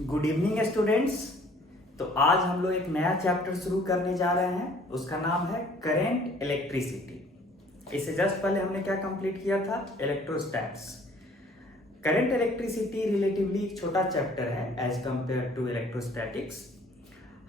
Good evening students. तो आज हम लोग एक नया चैप्टर शुरू करने जा रहे हैं। उसका नाम है करेंट इलेक्ट्रिसिटी। इससे जस्ट पहले हमने क्या कंप्लीट किया था? इलेक्ट्रोस्टैट्स। करेंट इलेक्ट्रिसिटी रिलेटिवली एक छोटा चैप्टर है एज कंपेयर टू इलेक्ट्रोस्टैटिक्स।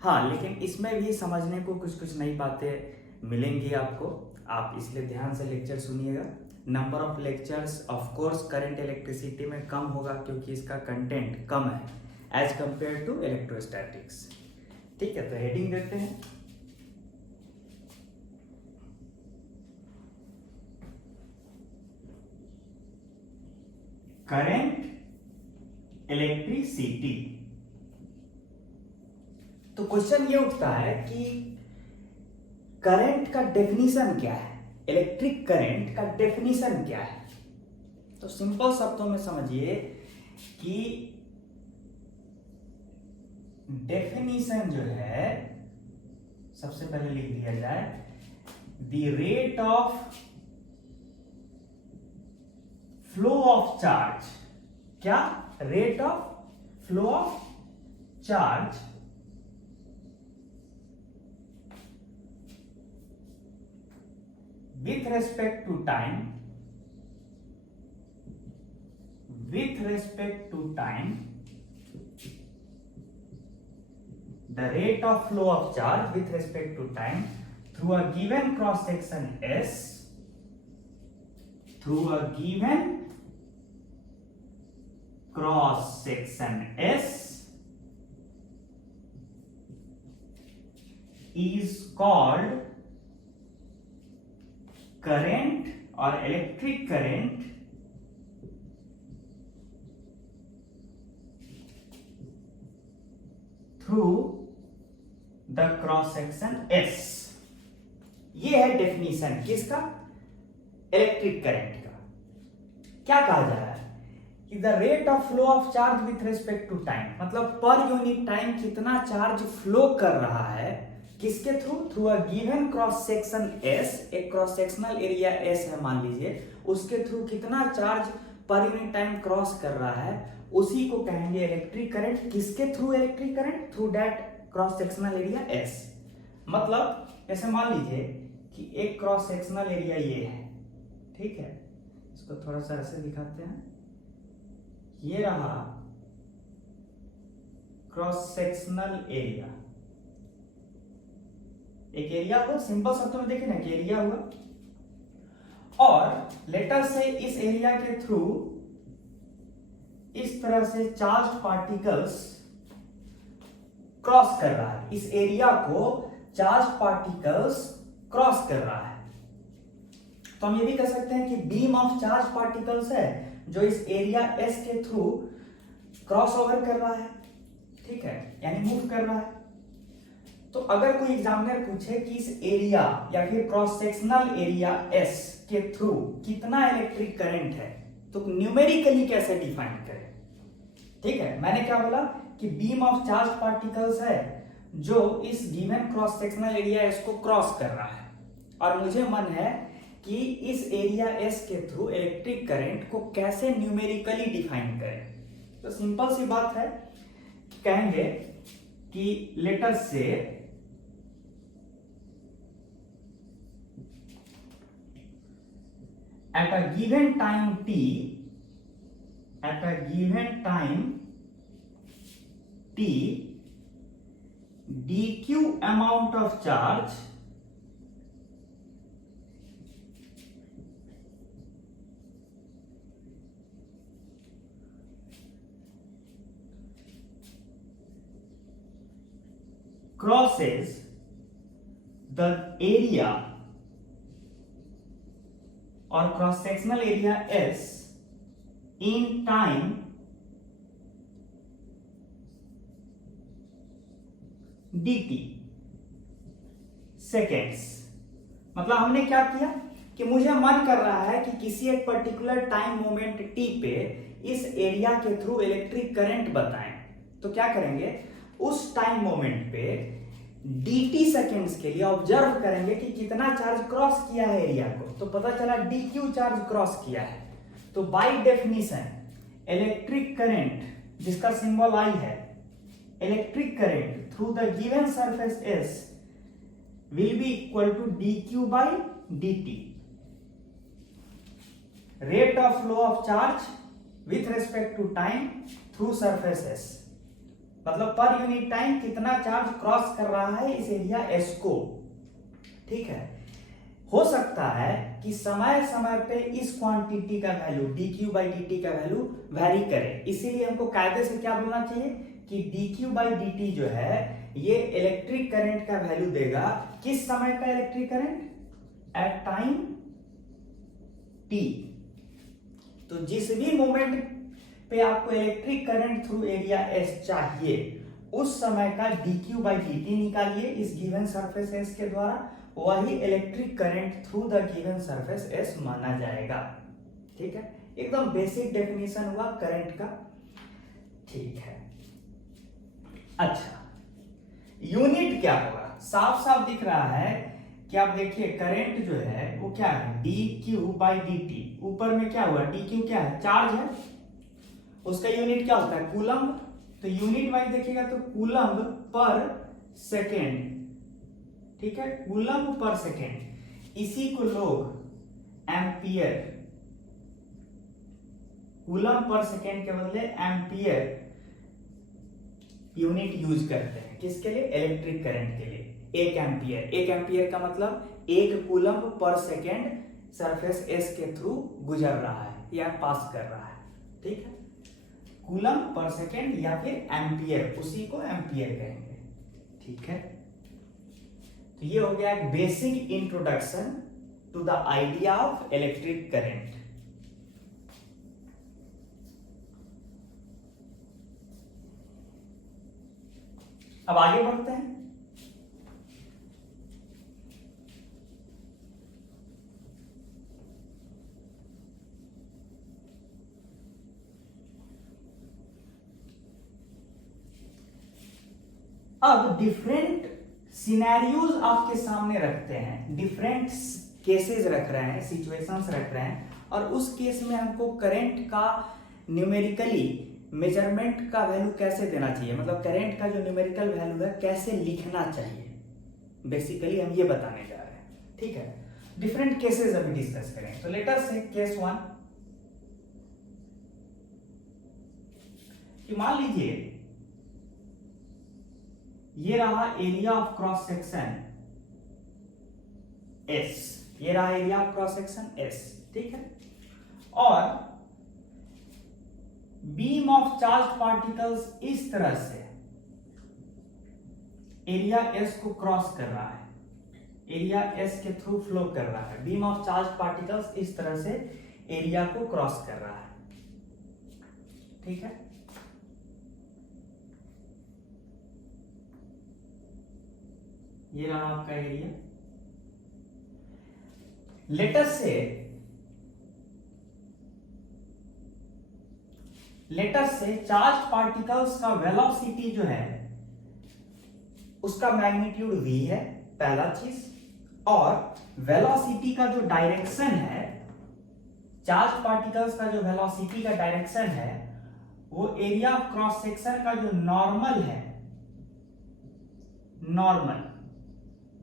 हाँ, लेकिन इसमें भी समझने को कुछ कुछ नई बातें मिलेंगी आपको। आप इसलिए ध्यान से लेक्चर सुनिएगा। Number of lectures of course current electricity में कम होगा क्योंकि इसका कंटेंट कम है एज कंपेयर टू इलेक्ट्रोस्टैटिक्स। ठीक है, तो हेडिंग देते हैं। Current electricity. तो क्वेश्चन ये उठता है कि करंट का डेफिनेशन क्या है, इलेक्ट्रिक करंट का डेफिनेशन क्या है। तो सिंपल शब्दों में समझिए कि डेफिनेशन जो है सबसे पहले लिख दिया जाए, the rate of flow of charge. क्या? Rate of flow of charge with respect to time, the rate of flow of charge with respect to time through a given cross section S, through a given cross section S is called current or electric current through the cross section S। ये है definition किसका? Electric current का। क्या कहा जा रहा है कि the rate of flow of charge with respect to time, मतलब पर यूनिट टाइम कितना चार्ज फ्लो कर रहा है, किसके through? Through a given cross section S. एक क्रॉस सेक्शनल एरिया एस है मान लीजिए, उसके थ्रू कितना charge per unit time cross कर रहा है, उसी को कहेंगे इलेक्ट्रिक करंट। किसके through electric current? Through that cross sectional area S. मतलब ऐसे मान लीजिए कि एक क्रॉस सेक्शनल एरिया ये है, ठीक है, इसको थोड़ा सा ऐसे दिखाते हैं। ये रहा क्रॉस सेक्शनल एरिया, एक एरिया हुआ। सिंपल शब्दों में देखिए ना कि एरिया हुआ, और लेटर से इस एरिया के थ्रू इस तरह से चार्ज पार्टिकल्स क्रॉस कर रहा है। इस एरिया को चार्ज पार्टिकल्स क्रॉस कर रहा है। तो हम ये भी कह सकते हैं कि बीम ऑफ चार्ज पार्टिकल्स है जो इस एरिया एस के थ्रू क्रॉस ओवर कर रहा है, ठीक है, यानी मूव कर रहा है। तो अगर कोई एग्जामिनर पूछे कि इस एरिया या फिर क्रॉस सेक्शनल एरिया एस के थ्रू कितना इलेक्ट्रिक करंट है, तो न्यूमेरिकली कैसे डिफाइन करें? ठीक है, मैंने क्या बोला कि बीम ऑफ चार्ज पार्टिकल्स है जो इस given cross sectional area S को क्रॉस कर रहा है, और मुझे मन है कि इस एरिया एस के थ्रू इलेक्ट्रिक करंट को कैसे न्यूमेरिकली डिफाइन करें। तो सिंपल सी बात है, कहेंगे कि लेटर से at a given time t, dq amount of charge crosses the area or cross sectional area S in time dt seconds. मतलब हमने क्या किया कि मुझे मन कर रहा है कि किसी एक पर्टिकुलर टाइम मोमेंट t पे इस एरिया के थ्रू इलेक्ट्रिक करंट बताएं। तो क्या करेंगे, उस टाइम मोमेंट पे dt सेकेंड्स के लिए ऑब्जर्व करेंगे कि कितना चार्ज क्रॉस किया है एरिया को। तो पता चला dq चार्ज क्रॉस किया है। तो बाय डेफिनेशन इलेक्ट्रिक करंट जिसका सिंबल I है electric current through the given surface S will be equal to dq by dt. Rate of flow of charge with respect to time through surface S. मतलब per unit time कितना charge cross कर रहा है इस area S को. ठीक है. हो सकता है कि समय समय पे इस क्वांटिटी का वैल्यू dq by dt का वैल्यू वेरी करे. इसीलिए हमको कायदे से क्या बोलना चाहिए कि dq by dt जो है ये इलेक्ट्रिक करंट का वैल्यू देगा. किस समय का electric current? At time t. तो जिस भी मोमेंट पे आपको electric current through area S चाहिए उस समय का dq by dt निकालिए इस गिवन सरफेस S के द्वारा. वही electric current through the given surface S माना जाएगा. ठीक है. एकदम बेसिक डेफिनेशन हुआ करंट का. ठीक है. अच्छा, यूनिट क्या होगा? साफ साफ दिख रहा है कि आप देखिए करंट जो है वो क्या है dq by dt. ऊपर में क्या हुआ? dq क्या है? चार्ज है. उसका यूनिट क्या होता है? कूलम्ब. तो यूनिट वाइज देखिएगा तो कूलम्ब पर सेकेंड. ठीक है. कूलम्ब पर सेकेंड. इसी को लोग एम्पियर, कूलम्ब पर सेकेंड के बदले एम्पियर यूनिट यूज करते हैं. किसके लिए? इलेक्ट्रिक करंट के लिए. एक एम्पियर. एक एम्पियर का मतलब एक कूलम्ब पर सेकेंड सरफेस S के थ्रू गुजर रहा है या पास कर रहा है. ठीक है. कूलम्ब पर सेकेंड या फिर एम्पियर, उसी को एम्पियर कहेंगे. ठीक है. तो ये हो गया एक basic introduction to the idea of electric current. अब आगे बढ़ते हैं. अब डिफरेंट सिनेरियोज आपके सामने रखते हैं, डिफरेंट केसेस रख रहे हैं, सिचुएशंस रख रहे हैं, और उस केस में हमको करंट का न्यूमेरिकली मेजरमेंट का वैल्यू कैसे देना चाहिए, मतलब करंट का जो न्यूमेरिकल वैल्यू है कैसे लिखना चाहिए, बेसिकली हम ये बताने जा रहे हैं. ठीक है. डिफरेंट केसेस अभी डिस्कस करें. तो लेट अस से केस 1 कि मान लीजिए ये रहा area of cross section S. ये रहा area of cross section S. ठीक है. और बीम ऑफ चार्ज पार्टिकल्स इस तरह से एरिया S को क्रॉस कर रहा है, एरिया S के थ्रू फ्लो कर रहा है. बीम ऑफ चार्ज पार्टिकल्स इस तरह से एरिया को क्रॉस कर रहा है. ठीक है. ये रहा आपका एरिया. लेट अस से चार्ज पार्टिकल्स का वेलोसिटी जो है उसका मैग्नीट्यूड v है, पहला चीज. और वेलोसिटी का जो डायरेक्शन है, चार्ज पार्टिकल्स का जो वेलोसिटी का डायरेक्शन है वो एरिया ऑफ क्रॉस सेक्शन का जो नॉर्मल है, नॉर्मल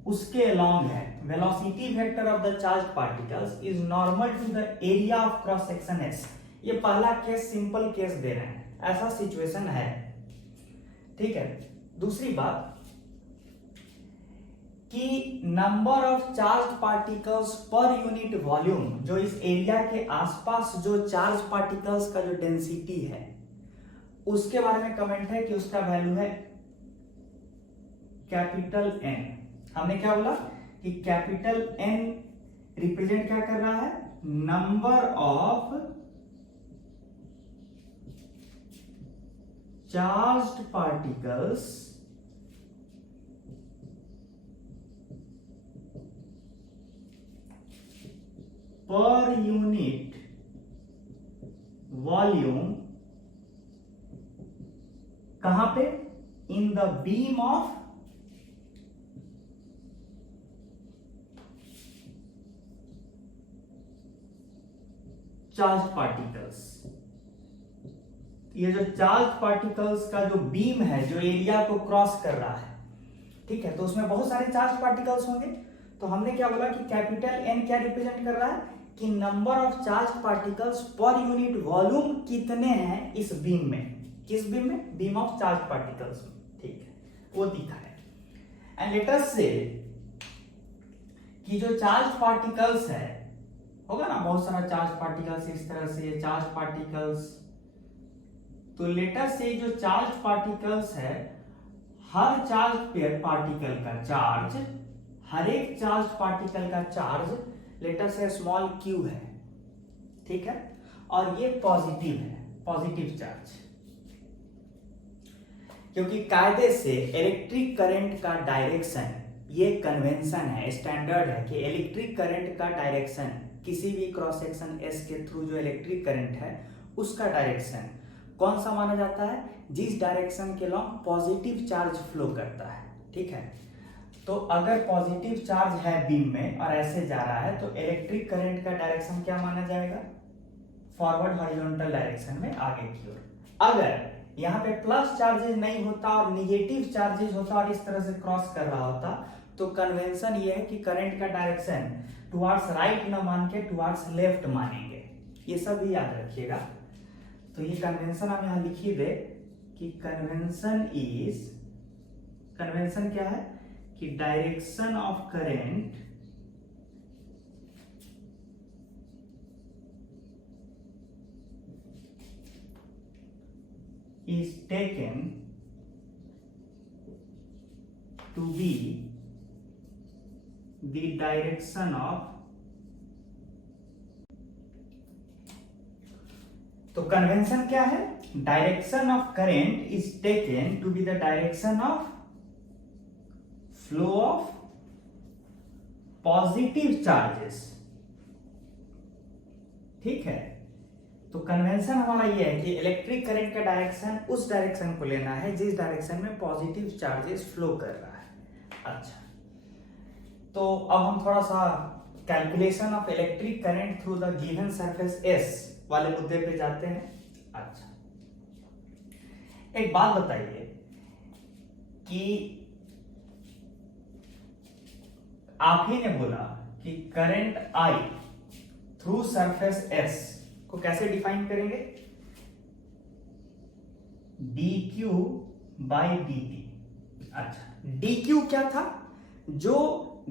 उसके अलोंग है. Velocity vector of the charge particles is normal to the area of cross section S. ये पहला केस, सिंपल केस दे रहे हैं, ऐसा सिचुएशन है. ठीक है. दूसरी बात कि number of charge particles per unit volume, जो इस एरिया के आसपास जो चार्ज पार्टिकल्स का जो डेंसिटी है उसके बारे में कमेंट है कि उसका वैल्यू है कैपिटल N. हमने क्या बोला कि कैपिटल N रिप्रेजेंट क्या कर रहा है? Number of charged particles per unit volume. कहां पे? इन the beam of charge particles. ये जो चार्ज पार्टिकल्स का जो बीम है जो एरिया को क्रॉस कर रहा है, ठीक है, तो उसमें बहुत सारे चार्ज पार्टिकल्स होंगे। तो हमने क्या बोला कि कैपिटल एन क्या रिप्रेजेंट कर रहा है कि number of charge particles per unit volume कितने हैं इस बीम में। किस बीम में? बीम ऑफ चार्ज पार्टिकल्स में, ठीक है, वो दिखा है। एंड लेट अस से कि जो चार्ज पार्टिकल्स है, होगा ना बहुत सारा चार्ज पार्टिकल्स इस तरह से, चार्ज पार्टिकल्स, तो लेट अस से जो चार्ज पार्टिकल्स है, हर चार्ज पार्टिकल का चार्ज, हर एक चार्ज पार्टिकल का चार्ज लेट अस से स्मॉल q है, ठीक है, और ये पॉजिटिव है, पॉजिटिव चार्ज। क्योंकि कायदे से इलेक्ट्रिक करंट का डायरेक्शन, ये कन्वेंशन है, स्टैंडर्ड है कि इलेक्ट्रिक करंट का डायरेक्शन किसी भी क्रॉस सेक्शन S के थ्रू जो इलेक्ट्रिक करंट है उसका डायरेक्शन कौन सा माना जाता है? जिस डायरेक्शन के लॉन्ग पॉजिटिव चार्ज फ्लो करता है, ठीक है। तो अगर पॉजिटिव चार्ज है बीम में और ऐसे जा रहा है तो इलेक्ट्रिक करंट का डायरेक्शन क्या माना जाएगा? फॉरवर्ड हॉरिजॉन्टल डायरेक्शन में, आगे की ओर। अगर यहाँ पे प्लस चार्जेस नहीं होता और निगेटिव चार्जेस होता और इस तरह से क्रॉस कर रहा होता तो कन्वेंशन ये है कि करंट का डायरेक्शन टुवर्ड्स राइट न मान के टुवर्ड्स लेफ्ट मानेंगे, ये सब भी याद रखिएगा। तो ये कन्वेंशन हम यहाँ लिखिए दे कि कन्वेंशन क्या है कि direction of current is taken to be the direction of, तो कन्वेंशन क्या है? Direction of current is taken to be the direction of flow of positive charges, ठीक है। तो कन्वेंशन हमारा ये है कि इलेक्ट्रिक करंट का डायरेक्शन उस डायरेक्शन को लेना है जिस डायरेक्शन में पॉजिटिव चार्जेस फ्लो कर रहा है। अच्छा, तो अब हम थोड़ा सा calculation of electric current through the given surface S वाले मुद्दे पे जाते हैं। अच्छा, एक बात बताइए कि आप ही ने बोला कि current I through surface S को कैसे डिफाइन करेंगे? dq by dt। अच्छा, dq क्या था? जो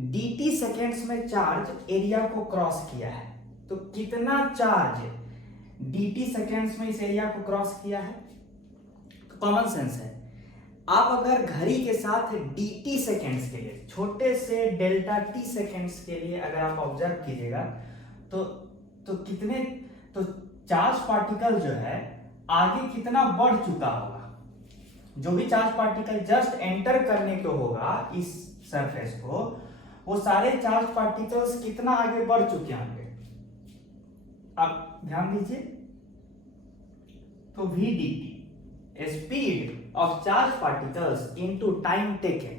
dt सेकेंड्स में चार्ज एरिया को क्रॉस किया है, तो कितना चार्ज dt सेकेंड्स में इस एरिया को क्रॉस किया है? तो कॉमन सेंस है, आप अगर घड़ी के साथ dt सेकेंड्स के लिए, छोटे से डेल्टा t सेकेंड्स के लिए अगर आप ऑब्जर्व कीजिएगा तो कितने, तो चार्ज पार्टिकल जो है आगे कितना बढ़ चुका होगा। जो भी चार्ज पार्टिकल जस्ट एंटर करने को होगा इस सरफेस को, वो सारे चार्ज पार्टिकल्स कितना आगे बढ़ चुके होंगे, आप ध्यान दीजिए। तो v dt speed of charge particles into time taken,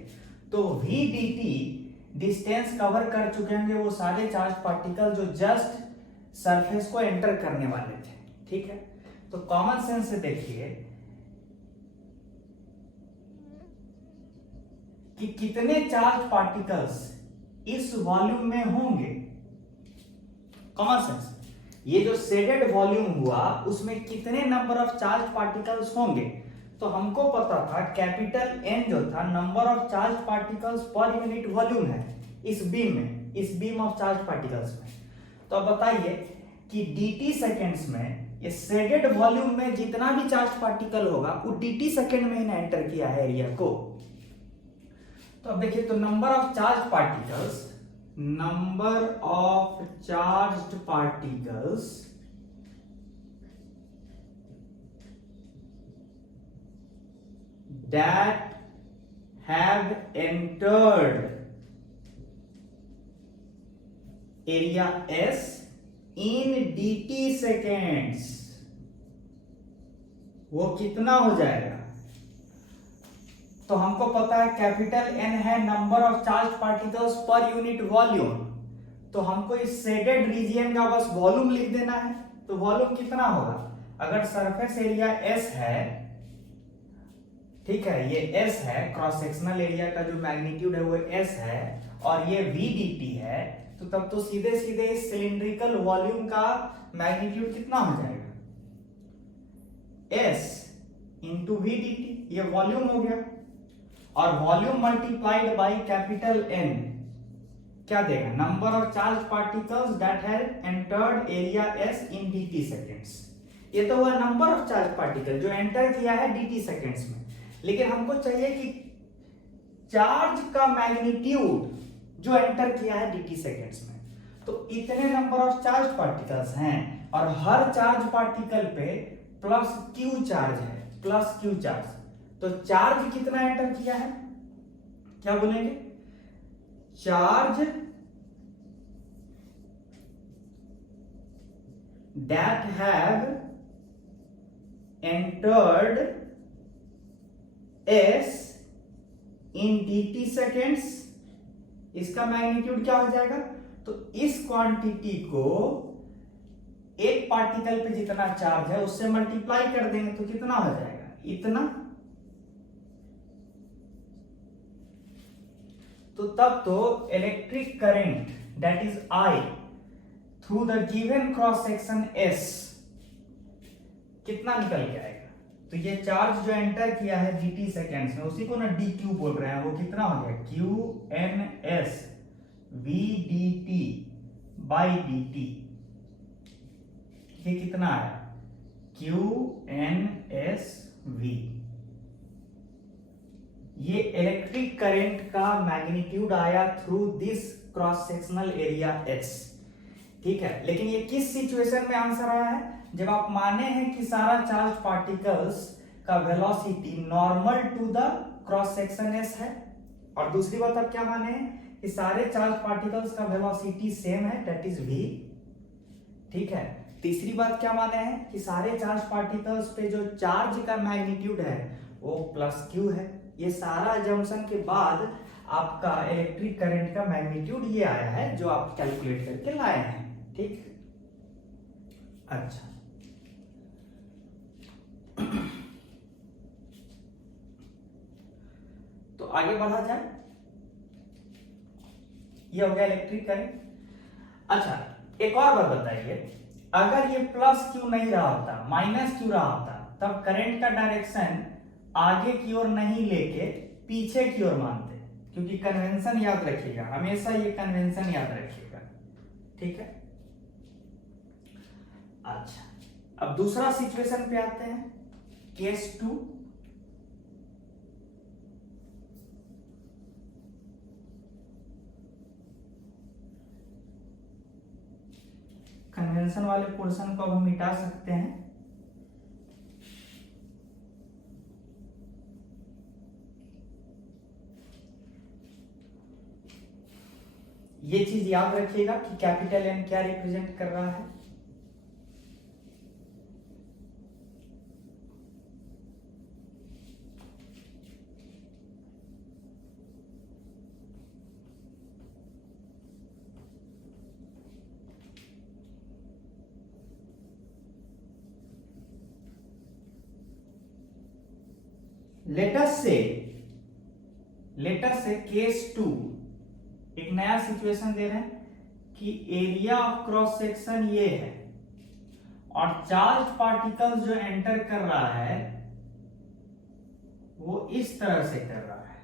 तो v dt डिस्टेंस कवर कर चुके होंगे वो सारे चार्ज पार्टिकल जो जस्ट सरफेस को एंटर करने वाले थे, ठीक है। तो कॉमन सेंस से देखिए कि कितने चार्ज पार्टिकल्स इस वॉल्यूम में होंगे। कॉमन सेंस, ये जो शेडेड वॉल्यूम हुआ उसमें कितने नंबर ऑफ चार्ज पार्टिकल्स होंगे। तो हमको पता था कैपिटल N जो था number of charge particles per unit volume है इस बीम में, इस बीम ऑफ चार्ज पार्टिकल्स में। तो अब बताइए कि dt सेकेंड्स में ये शेडेड वॉल्यूम में जितना भी चार्ज पार्टिकल होगा वो dt सेकेंड में ही ना एंटर किया है एरिया को। तो अब देखिए, तो number of charge particles, number of charged particles that have entered area S in dt seconds, वो कितना हो जाएगा? तो हमको पता है कैपिटल N है number of charge particles per unit volume, तो हमको इस शेडेड रीजियन का बस वॉल्यूम लिख देना है। तो वॉल्यूम कितना होगा? अगर सरफेस एरिया एस है, ठीक है, ये एस है, क्रॉस सेक्शनल एरिया का जो मैग्नीट्यूड है वो एस है, और ये वी डी टी है, तो तब तो सीधे सीधे इस सिलिंड्रिकल वॉल्यूम का मैग्नीट्यूड कितना हो जाएगा, S into V D T, ये वॉल्यूम हो गया, और volume multiplied by capital N क्या देगा, number of charge particles that have entered area S in dt seconds. ये तो हुआ नंबर ऑफ चार्ज पार्टिकल जो एंटर किया है dt सेकेंड्स में, लेकिन हमको चाहिए कि चार्ज का मैग्नीट्यूड जो एंटर किया है dt सेकेंड्स में। तो इतने नंबर ऑफ चार्ज पार्टिकल्स हैं, और हर चार्ज पार्टिकल पे प्लस क्यू चार्ज है, प्लस क्यू चार्ज। तो चार्ज कितना एंटर किया है, क्या बोलेंगे, charge that have entered s in dt seconds, इसका मैग्नीट्यूड क्या हो जाएगा, तो इस क्वांटिटी को एक पार्टिकल पे जितना चार्ज है उससे मल्टीप्लाई कर देंगे तो कितना हो जाएगा, इतना। तो तब तो electric current that is I through the given cross section S कितना निकल के आएगा, तो ये चार्ज जो एंटर किया है dt सेकेंड्स में उसी को ना dq बोल रहे हैं, वो कितना हो गया, qns v dt by dt, ये कितना आया, qns v। ये इलेक्ट्रिक करंट का मैग्नीट्यूड आया through this cross sectional area S, ठीक है। लेकिन ये किस सिचुएशन में आंसर आया है, जब आप माने हैं कि सारा चार्ज पार्टिकल्स का velocity normal to the cross section S है, और दूसरी बात आप क्या माने हैं कि सारे चार्ज पार्टिकल्स का वेलोसिटी सेम है, दैट इज v, ठीक है। तीसरी बात क्या माने हैं कि सारे चार्ज पार्टिकल्स पे जो चार्ज का मैग्नीट्यूड है वो प्लस q है। ये सारा जंक्शन के बाद आपका इलेक्ट्रिक करंट का मैग्नीट्यूड ये आया है जो आप कैलकुलेट करके लाए हैं, ठीक। अच्छा, तो आगे बढ़ा जाए, ये हो गया इलेक्ट्रिक करंट। अच्छा, एक और बात बताइए, अगर ये प्लस क्यू नहीं रहा होता, माइनस क्यू रहा होता, तब करंट का डायरेक्शन आगे की ओर नहीं लेके पीछे की ओर मानते, क्योंकि कन्वेंशन याद रखिएगा, हमेशा ये कन्वेंशन याद रखिएगा, ठीक है। अच्छा, अब दूसरा सिचुएशन पे आते हैं, केस 2। कन्वेंशन वाले पोर्शन को अब हम मिटा सकते हैं, ये चीज याद रखिएगा कि कैपिटल एन क्या रिप्रेजेंट कर रहा है, लेटर से केस 2 एक नया सिचुएशन दे रहे हैं कि एरिया ऑफ क्रॉस सेक्शन ये है, और चार्ज पार्टिकल जो एंटर कर रहा है वो इस तरह से कर रहा है,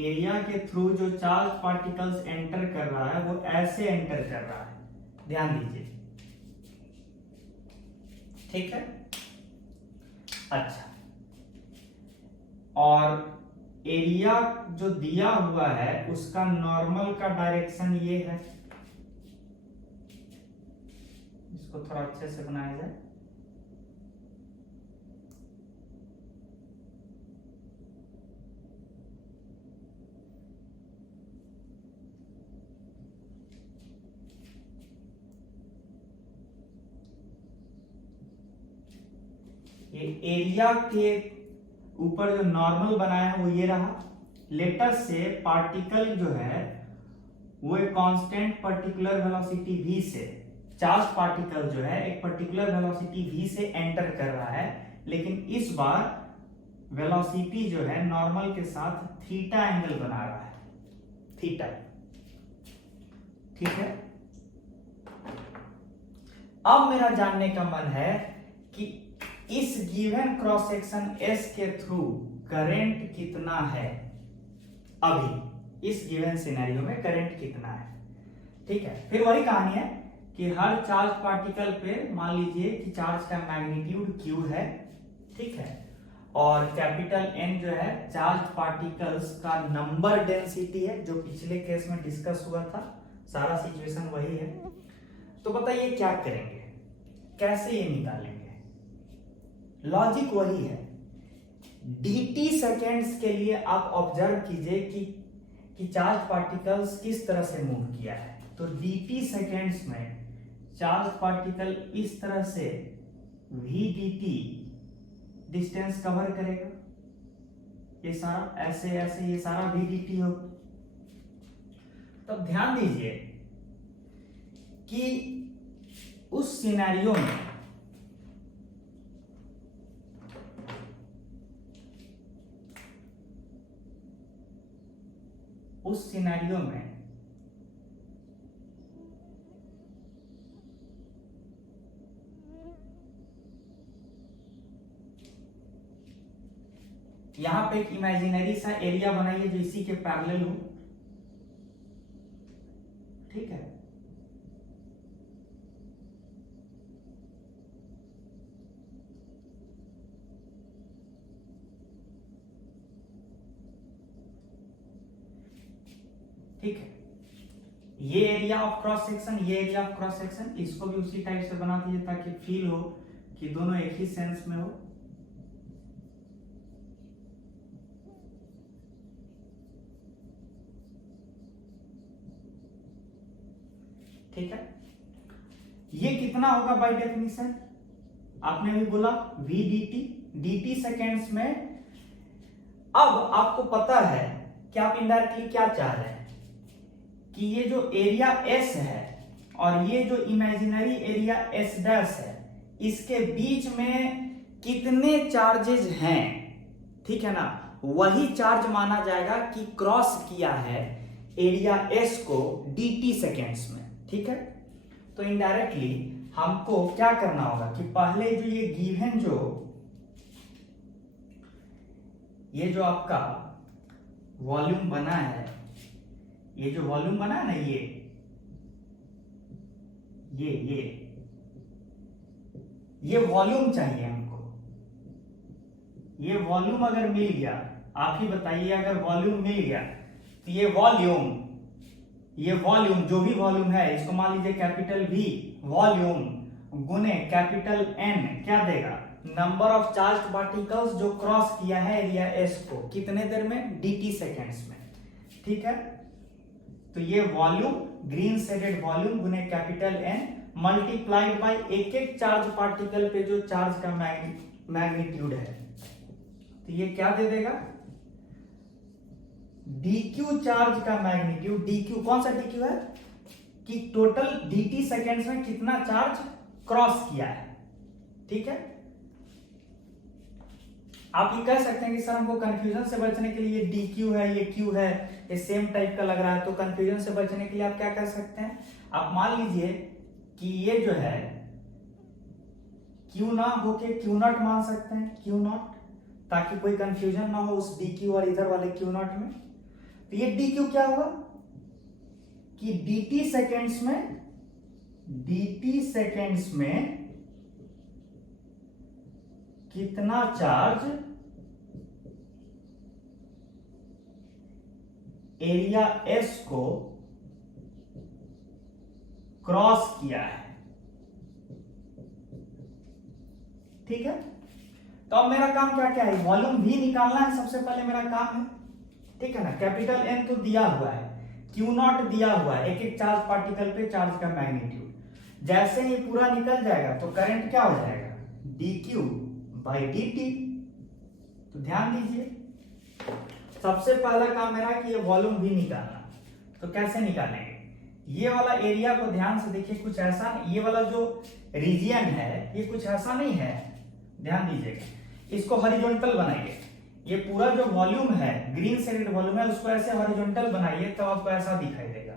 एरिया के थ्रू जो चार्ज पार्टिकल्स एंटर कर रहा है वो ऐसे एंटर कर रहा है, ध्यान दीजिए, ठीक है। अच्छा, और एरिया जो दिया हुआ है उसका नॉर्मल का डायरेक्शन ये है, इसको थोड़ा अच्छे से बनाया जाए, ये एरिया के ऊपर जो नॉर्मल बनाया है वो ये रहा। लेटर से पार्टिकल जो है वो एक कांस्टेंट पर्टिकुलर वेलोसिटी v से चार्ज पार्टिकल जो है एक पर्टिकुलर वेलोसिटी v से एंटर कर रहा है, लेकिन इस बार वेलोसिटी जो है नॉर्मल के साथ थीटा एंगल बना रहा है, थीटा। ठीक है, अब मेरा जानने का मन है कि इस गिवन क्रॉस सेक्शन S के थ्रू करंट कितना है, अभी इस गिवन सिनेरियो में करंट कितना है। ठीक है, फिर वही कहानी है कि हर चार्ज पार्टिकल पे मान लीजिए कि चार्ज का मैग्नीट्यूड Q है, ठीक है, और कैपिटल N जो है चार्ज पार्टिकल्स का नंबर डेंसिटी है, जो पिछले केस में डिस्कस हुआ था, सारा सिचुएशन वही है। तो बताइए क्या करेंगे, कैसे ये निकालेंगे? लॉजिक वही है, dt सेकेंड्स के लिए आप ऑब्जर्व कीजिए कि चार्ज पार्टिकल्स किस तरह से मूव किया है। तो dt सेकेंड्स में चार्ज पार्टिकल इस तरह से v dt डिस्टेंस कवर करेगा, ये सारा ऐसे ऐसे ये सारा v dt होगा। तब ध्यान दीजिए कि उस सिनेरियो में यहां पे एक इमेजिनरी सा एरिया बनाइए जो इसी के पैरेलल हो। ठीक है, ठीक है, ये एरिया ऑफ क्रॉस सेक्शन, ये एरिया ऑफ क्रॉस सेक्शन, इसको भी उसी टाइप से बना दीजिए ताकि फील हो कि दोनों एक ही सेंस में हो। ठीक है, ये कितना होगा बाय डेफिनेशन? आपने भी बोला v dt सेकेंड्स में। अब आपको पता है कि आप इनडायरेक्टली क्या चाह रहे हैं कि ये जो एरिया S है और ये जो इमेजिनरी एरिया S डैश है, इसके बीच में कितने चार्जेस हैं, ठीक है ना, वही चार्ज माना जाएगा कि क्रॉस किया है एरिया S को dt सेकेंड्स में। ठीक है, तो इनडायरेक्टली हमको क्या करना होगा कि पहले जो ये गिवन ये जो आपका वॉल्यूम बना है, ये जो वॉल्यूम बना है ना, ये वॉल्यूम चाहिए हमको। ये वॉल्यूम अगर मिल गया, आप ही बताइए, अगर वॉल्यूम मिल गया तो ये वॉल्यूम जो भी वॉल्यूम है, इसको मान लीजिए कैपिटल V वॉल्यूम गुने कैपिटल N क्या देगा? नंबर ऑफ चार्ज पार्टिकल्स जो क्रॉस किया है एरिया S को, कितने देर में? dt सेकेंड्स में। ठीक है, तो ये वॉल्यूम, ग्रीन शेडेड वॉल्यूम गुने कैपिटल N मल्टीप्लाइड बाय एक एक चार्ज पार्टिकल पे जो चार्ज का मैग्नीट्यूड है, तो ये क्या दे देगा? dq चार्ज का मैग्नीट्यूड। dq कौन सा dq है? कि टोटल dt सेकेंड्स में कितना चार्ज क्रॉस किया है। ठीक है, आप ये कह सकते हैं कि सर हमको कंफ्यूजन से बचने के लिए ये dq है, ये q है, ये सेम टाइप का लग रहा है, तो कंफ्यूजन से बचने के लिए आप क्या कर सकते हैं? आप मान लीजिए कि ये जो है q ना होके q नॉट मान सकते हैं, q नॉट, ताकि कोई कंफ्यूजन ना हो उस dq और इधर वाले q नॉट में। तो ये dq क्या हुआ कि dt सेकेंड्स में कितना चार्ज एरिया S को क्रॉस किया है। ठीक है, तो अब मेरा काम क्या क्या है? वॉल्यूम भी निकालना है, सबसे पहले मेरा काम है। ठीक है ना, कैपिटल N तो दिया हुआ है, Q नॉट दिया हुआ है, एक एक चार्ज पार्टिकल पे चार्ज का मैग्नीट्यूड। जैसे ये पूरा निकल जाएगा तो करंट क्या हो जाएगा? dq by dt। तो ध्यान दीजिए, सबसे पहला काम मेरा कि ये वॉल्यूम भी निकालना। तो कैसे निकालेंगे? ये वाला एरिया को ध्यान से देखिए, कुछ ऐसा, ये वाला जो रीजियन है ये कुछ ऐसा नहीं है, ध्यान दीजिएगा। इसको हॉरिजॉन्टल बनाइए, ये पूरा जो वॉल्यूम है, ग्रीन शेडेड वॉल्यूम है, उसको ऐसे हॉरिजॉन्टल बनाइए, तब आपको ऐसा दिखाई देगा।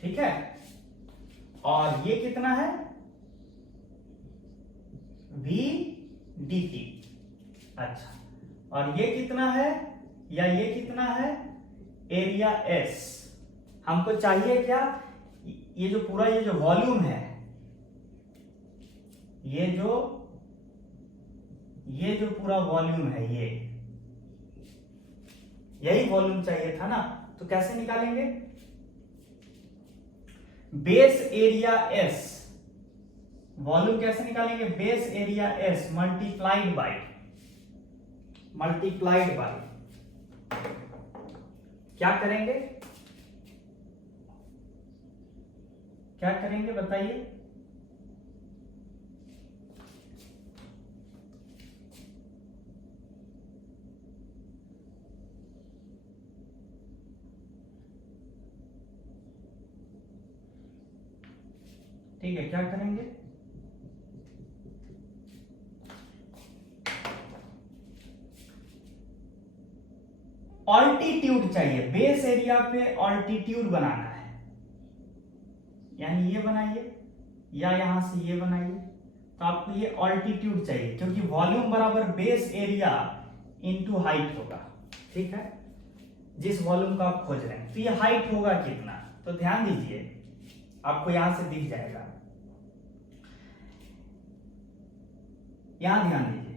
ठीक है, और ये कितना है, वी डी टी। अच्छा, और ये कितना है, या ये कितना है, एरिया एस। हमको चाहिए क्या, ये जो पूरा ये जो वॉल्यूम है, ये जो पूरा वॉल्यूम है, ये यही वॉल्यूम चाहिए था ना। तो कैसे निकालेंगे, बेस एरिया एस, वॉल्यूम कैसे निकालेंगे, base area S multiplied by क्या करेंगे बताइए, ठीक है, क्या करेंगे, ऑल्टीट्यूड चाहिए, बेस एरिया पे ऑल्टीट्यूड बनाना है, यानी ये बनाइए या यहां से ये बनाइए, तो आपको ये ऑल्टीट्यूड चाहिए, क्योंकि वॉल्यूम बराबर बेस एरिया इंटू हाइट होगा। ठीक है, जिस वॉल्यूम का आप खोज रहे हैं, तो ये हाइट होगा कितना, तो ध्यान दीजिए, आपको यहां से दिख जाएगा, यहां ध्यान दीजिए,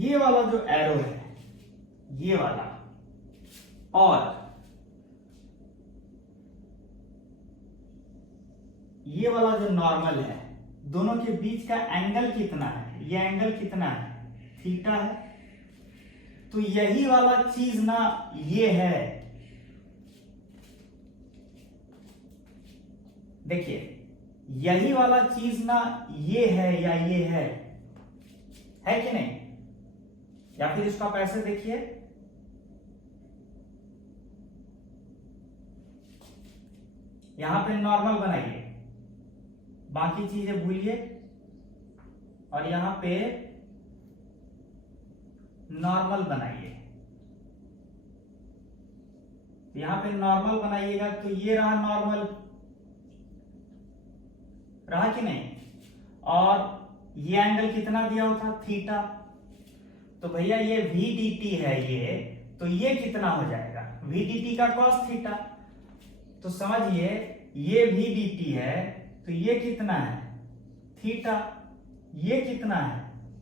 ये वाला जो एरो है, ये वाला, और ये वाला जो नॉर्मल है, दोनों के बीच का एंगल कितना है, ये एंगल कितना है, थीटा है। तो यही वाला चीज ना ये है, देखिए यही वाला चीज ना ये है या ये है कि नहीं, या फिर इसको आप ऐसे देखिए, यहां पे नॉर्मल बनाइए, बाकी चीजें भूलिए, और यहां पे नॉर्मल बनाइए, यहां पे नॉर्मल बनाइएगा, तो ये रहा नॉर्मल, रहा कि नहीं, और ये एंगल कितना दिया हुआ था, थीटा। तो भैया ये वी डी टी है ये, तो ये कितना हो जाएगा, वी डी टी का कॉस थीटा। तो समझिए ये वी डी टी है, तो ये कितना है, थीटा, ये कितना है,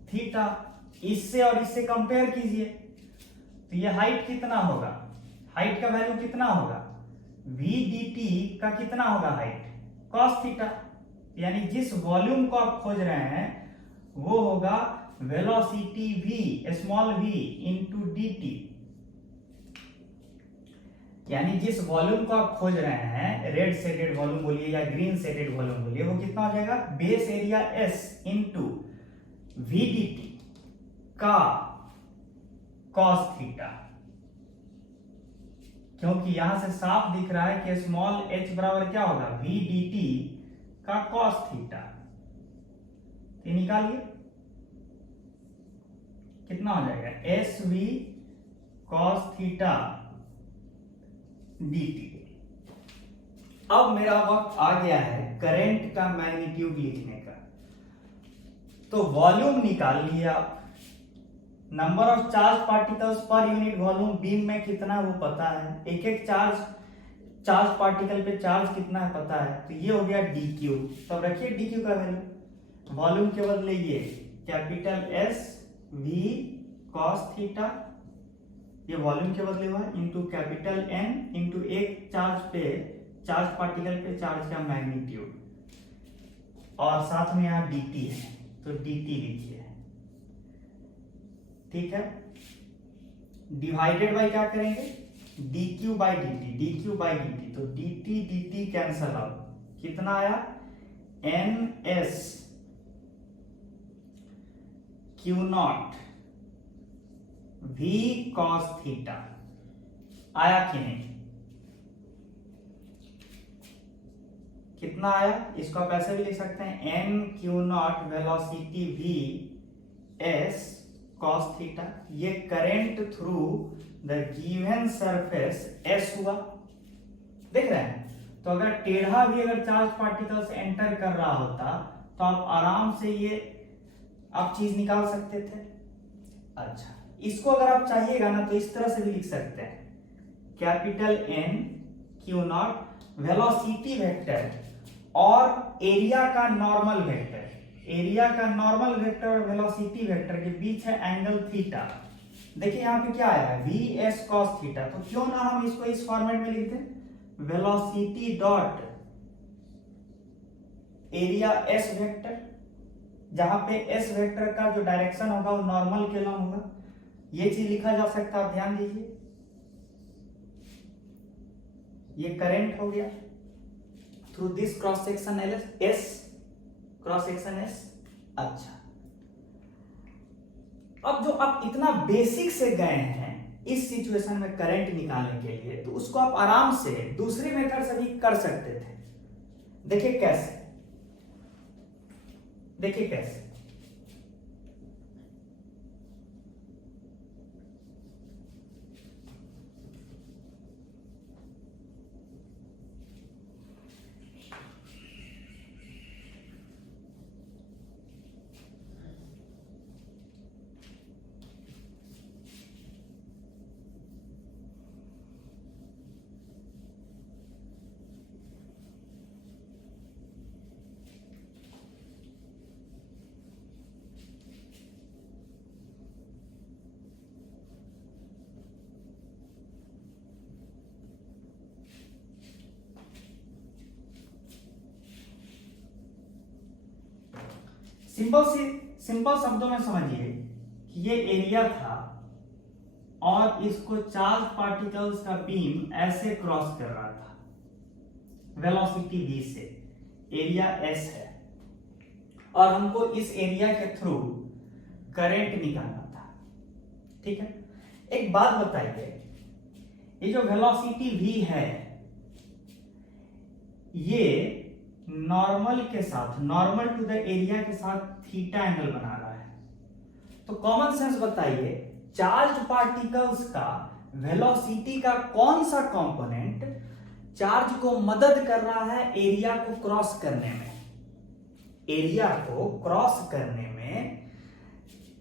थीटा। इससे और इससे कंपेयर कीजिए, तो ये हाइट कितना होगा, हाइट का वैल्यू कितना होगा, वी डी टी का कितना होगा हाइट, कॉस थीटा। यानी जिस वॉल्यूम को आप खोज रहे हैं वो होगा velocity v, small v into D T. यानी जिस वॉल्यूम को आप खोज रहे हैं, रेड शेडेड वॉल्यूम बोलिए या ग्रीन शेडेड वॉल्यूम बोलिए, वो कितना हो जाएगा, base area s into V D T का कॉस थीटा। क्योंकि यहां से साफ दिख रहा है कि स्मॉल h बराबर क्या होगा, वी डी टी का कॉस थीटा। तो निकालिए कितना हो जाएगा, S V cos theta D T. अब मेरा वक्त आ गया है करंट का मैग्नीट्यूड लिखने का। तो वॉल्यूम निकाल लिए आप, number of charge particles per unit volume beam में कितना वो पता है, एक एक चार्ज पार्टिकल पे चार्ज कितना है पता है, तो ये हो गया डी क्यू। तब रखिए डी क्यू का वैल्यू, वॉल्यूम के बदले ये capital S V cos theta, ये वॉल्यूम के बदले हुआ, इंटू कैपिटल एन इंटू एक चार्ज पार्टिकल पे चार्ज का मैग्नीट्यूड, और साथ में यहां dt है, तो dt लिखिए। ठीक है, डिवाइडेड बाय क्या करेंगे, dq by dt, dq by dt, तो dt dt कैंसल आउट, कितना आया, N S Q not V cos theta आया कि नहीं? कितना आया? इसको आप ऐसे भी लिख सकते हैं N Q not velocity V S cos theta. ये current through the given surface S हुआ, देख रहे हैं? तो अगर टेढ़ा भी अगर चार्ज पार्टिकल से एंटर कर रहा होता तो आप आराम से ये आप चीज निकाल सकते थे। अच्छा, इसको अगर आप चाहिएगा ना तो इस तरह से भी लिख सकते हैं, capital N Q not velocity vector और एरिया का नॉर्मल वेक्टर। एरिया का नॉर्मल वेक्टर और वेलोसिटी वेक्टर के बीच है एंगल थीटा। देखिए यहां पे क्या आया है, वी एस कॉस थीटा। तो क्यों ना हम इसको इस फॉर्मेट में लिख दें, velocity dot area S vector, जहां पे एस वेक्टर का जो डायरेक्शन होगा वो नॉर्मल के लंब होगा। ये चीज लिखा जा सकता है, आप ध्यान दीजिए। ये करंट हो गया through this cross section S, cross section S. अच्छा, अब जो आप इतना बेसिक से गए हैं इस सिचुएशन में करंट निकालने के लिए, तो उसको आप आराम से दूसरी मेथड से भी कर सकते थे। देखिए कैसे, देखिए कैसे। सिंपल शब्दों में समझिए कि ये एरिया था और इसको चार्ज पार्टिकल्स का बीम ऐसे क्रॉस कर रहा था वेलोसिटी v से। एरिया s है और हमको इस एरिया के थ्रू करंट निकालना था, ठीक है? एक बात बताइए, ये जो वेलोसिटी v है ये नॉर्मल के साथ, नॉर्मल टू द एरिया के साथ थीटा एंगल बना रहा है। तो कॉमन सेंस बताइए, चार्ज पार्टिकल्स का वेलोसिटी का कौन सा कंपोनेंट चार्ज को मदद कर रहा है एरिया को क्रॉस करने में? एरिया को क्रॉस करने में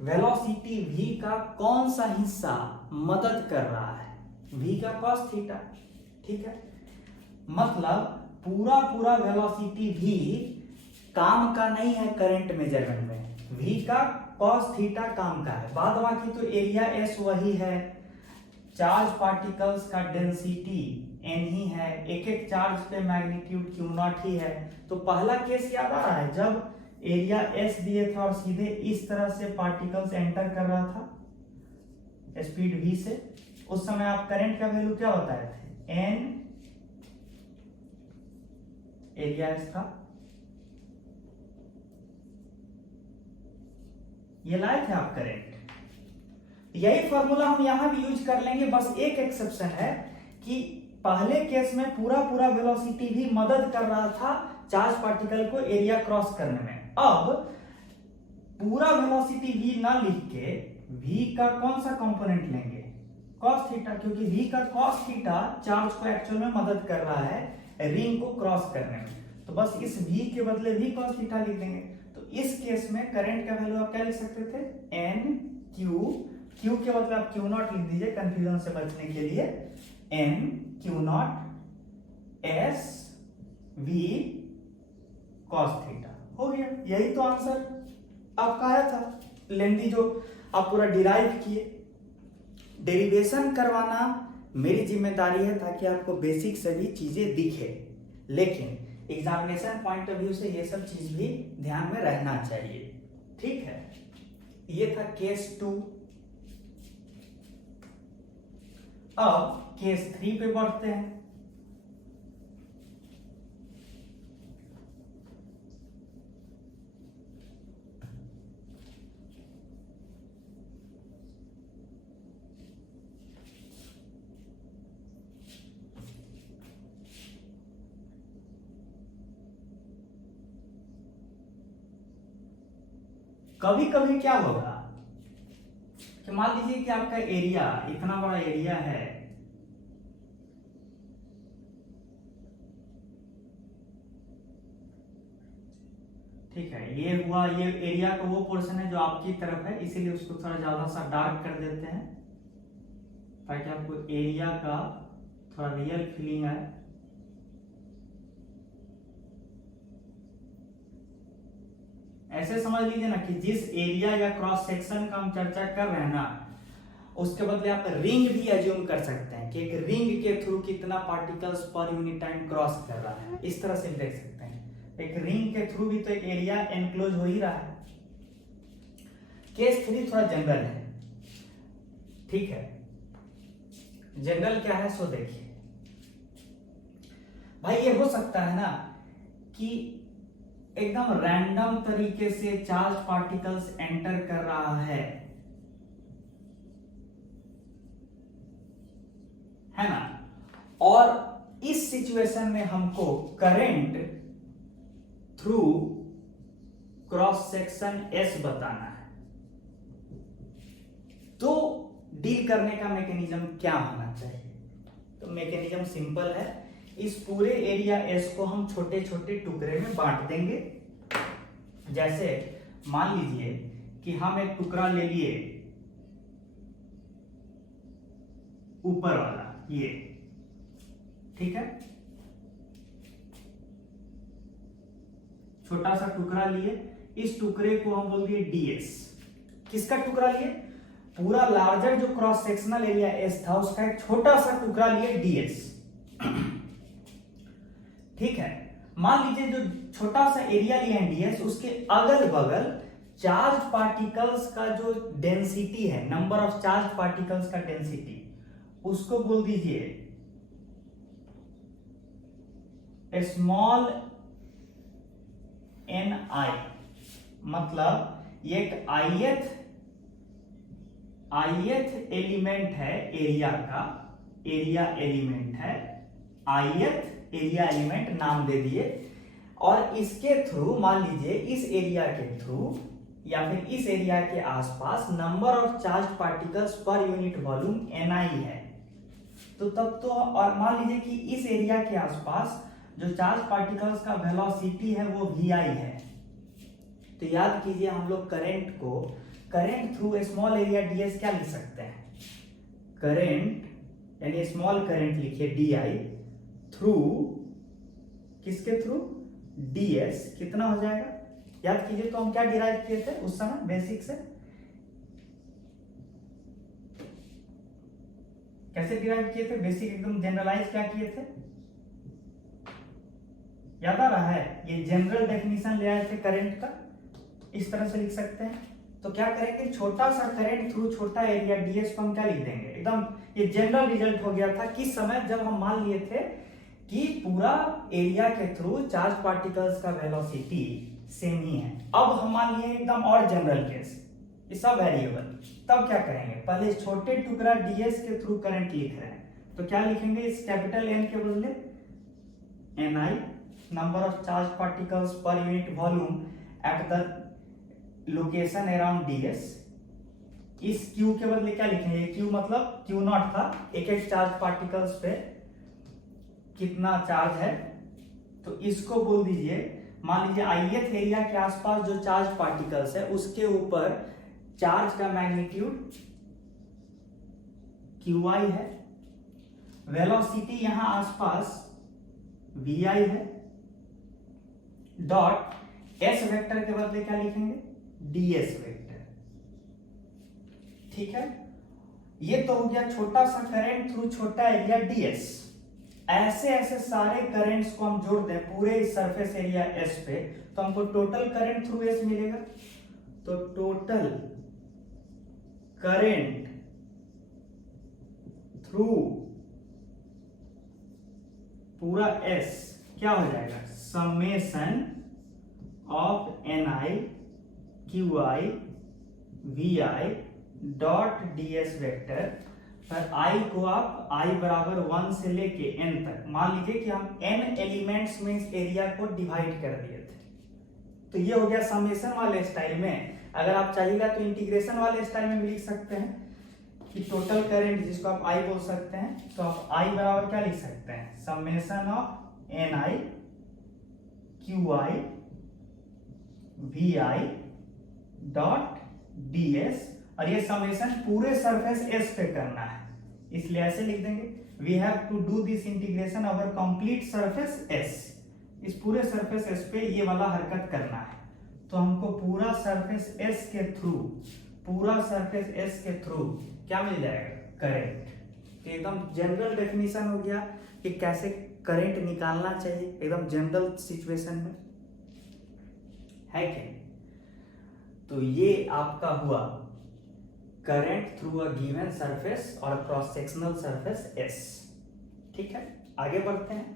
वेलोसिटी v का कौन सा हिस्सा मदद कर रहा है? v का cos थीटा, ठीक है? मतलब पूरा वेलोसिटी v काम का नहीं है करंट मेजरमेंट में, v का cos थीटा काम का है। बाद बाकी तो एरिया s वही है, चार्ज पार्टिकल्स का डेंसिटी n ही है, एक एक चार्ज पे मैग्नीट्यूड q नॉट ही है। तो पहला केस याद आ रहा है जब एरिया s दिए था और सीधे इस तरह से पार्टिकल्स एंटर कर रहा था स्पीड v से, उस समय आप करंट का वैल्यू क्या बताए थे? n एरिया s था, ये लाए थे आप करंट। यही फॉर्मूला हम यहां भी यूज कर लेंगे, बस एक एक्सेप्शन है कि पहले केस में पूरा वेलोसिटी भी मदद कर रहा था चार्ज पार्टिकल को एरिया क्रॉस करने में। अब पूरा वेलोसिटी v ना लिख के v का कौन सा कंपोनेंट लेंगे? cos थीटा, क्योंकि v का cos थीटा चार्ज को एक्चुअल में मदद कर रहा है रिंग को क्रॉस करने में। तो बस इस v के बदले v cos थीटा लिख देंगे। तो इस केस में करंट का वैल्यू आप क्या लिख सकते थे? n q के बदले आप q नॉट लिख दीजिए कंफ्यूजन से बचने के लिए, n q not s v cos theta हो गया। यही तो आंसर आपका आया था, लेंथी जो आप पूरा डिराइव किए। डेरिवेशन करवाना मेरी जिम्मेदारी है ताकि आपको बेसिक से भी चीजें दिखे, लेकिन एग्जामिनेशन पॉइंट ऑफ व्यू से ये सब चीज भी ध्यान में रहना चाहिए, ठीक है? ये था केस 2। अब केस 3 पे बढ़ते हैं। कभी कभी क्या होगा कि मान लीजिए कि आपका एरिया इतना बड़ा एरिया है, ठीक है, ये हुआ, ये एरिया का वो पोर्शन है जो आपकी तरफ है, इसीलिए उसको थोड़ा ज्यादा सा डार्क कर देते हैं ताकि आपको एरिया का थोड़ा रियल फीलिंग आए। ऐसे समझ लीजिए ना कि जिस एरिया या क्रॉस सेक्शन का हम चर्चा कर रहे हैं ना, उसके बदले आप रिंग भी एज्यूम कर सकते हैं कि एक रिंग के थ्रू कितना particles per unit time cross कर रहा है, इस तरह से देख सकते हैं। एक रिंग के थ्रू भी तो एक एरिया एनक्लोज हो ही रहा है। केस 3 थोड़ा जनरल है, ठीक है। जनरल क्या है सो देखिए भाई, ये हो सकता है ना कि एकदम रैंडम तरीके से चार्ज पार्टिकल्स एंटर कर रहा है ना, और इस सिचुएशन में हमको current through cross section S बताना है। तो डील करने का मैकेनिज्म क्या होना चाहिए? तो मैकेनिज्म सिंपल है, इस पूरे एरिया S को हम छोटे छोटे टुकड़े में बांट देंगे। जैसे मान लीजिए कि हम एक टुकड़ा ले लिए ऊपर वाला, ये ठीक है, छोटा सा टुकड़ा लिए, इस टुकड़े को हम बोल दिए ds। किसका टुकड़ा लिए? पूरा लार्जर जो क्रॉस सेक्शनल एरिया S था उसका एक छोटा सा टुकड़ा लिए ds, ठीक है। मान लीजिए जो छोटा सा एरिया लिया है ds, उसके अगल बगल चार्ज पार्टिकल्स का जो डेंसिटी है, नंबर ऑफ चार्ज पार्टिकल्स का डेंसिटी, उसको बोल दीजिए स्मॉल ni। मतलब ये एक ith एलिमेंट है एरिया का, एरिया एलिमेंट है, ith एरिया एलिमेंट नाम दे दिए, और इसके थ्रू मान लीजिए इस एरिया के थ्रू या फिर इस एरिया के आसपास number of charge particles per unit volume ni है। तो तब तो, और मान लीजिए कि इस एरिया के आसपास जो चार्ज पार्टिकल्स का वेलोसिटी है वो vi है। तो याद कीजिए हम लोग करंट को, current through small area ds क्या लिख सकते हैं? करंट यानी स्मॉल करंट लिखिए di थ्रू, किसके थ्रू? ds। कितना हो जाएगा याद कीजिए। तो हम क्या डिराइव किए थे उस समय बेसिक से? कैसे डिराइव किए थे? बेसिक एकदम जनरलाइज क्या किए थे, याद आ रहा है? ये जनरल डेफिनेशन ले आए थे करंट का, इस तरह से लिख सकते हैं। तो क्या करेंगे, छोटा सा करंट थ्रू छोटा एरिया ds को हम क्या लिख देंगे, एकदम ये जनरल रिजल्ट हो गया था किस समय, जब हम मान लिए थे कि पूरा एरिया के थ्रू चार्ज पार्टिकल्स का वेलोसिटी सेम ही है। अब हम मान लिए एकदम और जनरल केस, ये सब वेरिएबल, तब क्या करेंगे, पहले छोटे टुकड़ा ds के थ्रू करंट लिख रहे हैं, तो क्या लिखेंगे इस कैपिटल N के बदले ni, number of charge particles per unit volume at the location around ds। इस q के बदले क्या लिखेंगे, q मतलब q0 था, एक एक चार्ज पार्टिकल्स पे कितना चार्ज है, तो इसको बोल दीजिए, मान लीजिए ith एरिया के आसपास जो चार्ज पार्टिकल्स है उसके ऊपर चार्ज का मैग्नीट्यूड qi है, वेलोसिटी यहां आसपास vi है, डॉट s वेक्टर के बदले क्या लिखेंगे, ds वेक्टर, ठीक है। ये तो हो गया छोटा सा करंट थ्रू छोटा एरिया ds। ऐसे ऐसे सारे करंट्स को हम जोड़ दें पूरे इस सरफेस एरिया S पे, तो हमको टोटल करंट थ्रू S मिलेगा। तो टोटल करंट थ्रू पूरा S क्या हो जाएगा, summation of ni qi vi dot ds vector पर i को आप i बराबर 1 से लेके n तक, मान लीजिए कि हम n एलिमेंट्स में इस एरिया को डिवाइड कर दिए थे, तो ये हो गया समेशन वाले स्टाइल में अगर आप चाहिएगा तो इंटीग्रेशन वाले स्टाइल में भी लिख सकते हैं कि टोटल करंट, जिसको आप आई बोल सकते हैं, तो आप आई बराबर क्या लिख सकते हैं, summation of N I Q I V I dot D S, और ये समेशन पूरे सरफेस एस पे करना है, इसलिए ऐसे लिख देंगे, we have to do this integration over complete surface S, इस पूरे सरफेस एस पे ये वाला हरकत करना है, तो हमको पूरा सरफेस एस के थ्रू, पूरा सरफेस एस के थ्रू क्या मिल जाएगा, करंट। तो एकदम जनरल डेफिनेशन हो गया कि कैसे करंट निकालना चाहिए, एकदम जनरल सिचुएशन में, है क्या। तो ये आपका हुआ current through a given surface और क्रॉस सेक्शनल सरफेस एस। ठीक है, आगे बढ़ते हैं।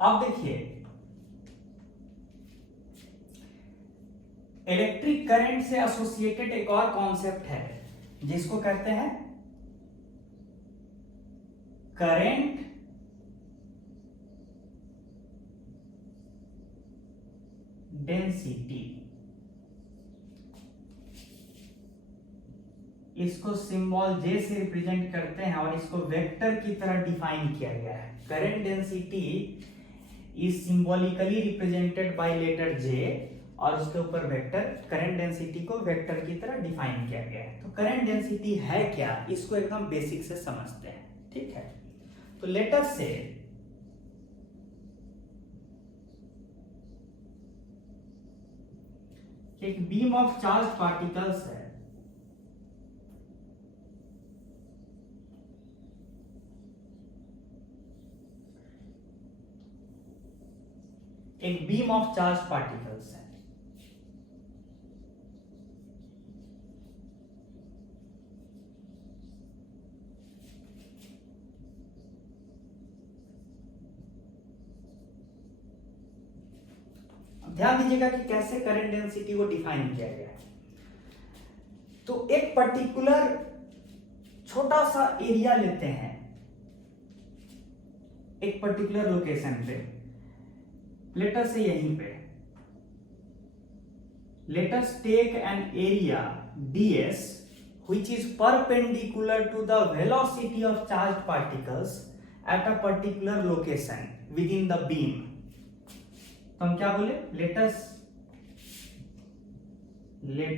अब देखिए, इलेक्ट्रिक करंट से एसोसिएटेड एक और कॉन्सेप्ट है जिसको कहते हैं करंट डेंसिटी। इसको सिंबल जे से रिप्रेजेंट करते हैं और इसको वेक्टर की तरह डिफाइन किया गया है। Current density is symbolically represented by letter J और उसके ऊपर वेक्टर, करंट डेंसिटी को वेक्टर की तरह डिफाइन किया गया है। तो करंट डेंसिटी है क्या, इसको एकदम बेसिक से समझते हैं। ठीक है, तो लेटर से एक बीम ऑफ चार्ज पार्टिकल्स है, एक बीम ऑफ चार्ज पार्टिकल्स है, ध्यान दीजिएगा कि कैसे करंट डेंसिटी को डिफाइन किया गया है। तो एक पर्टिकुलर छोटा सा एरिया लेते हैं, एक पर्टिकुलर लोकेशन पे, लेटर से यहीं पे, let us take an area ds which is perpendicular to the velocity of charged particles at a particular location within the beam। तो हम क्या बोले, let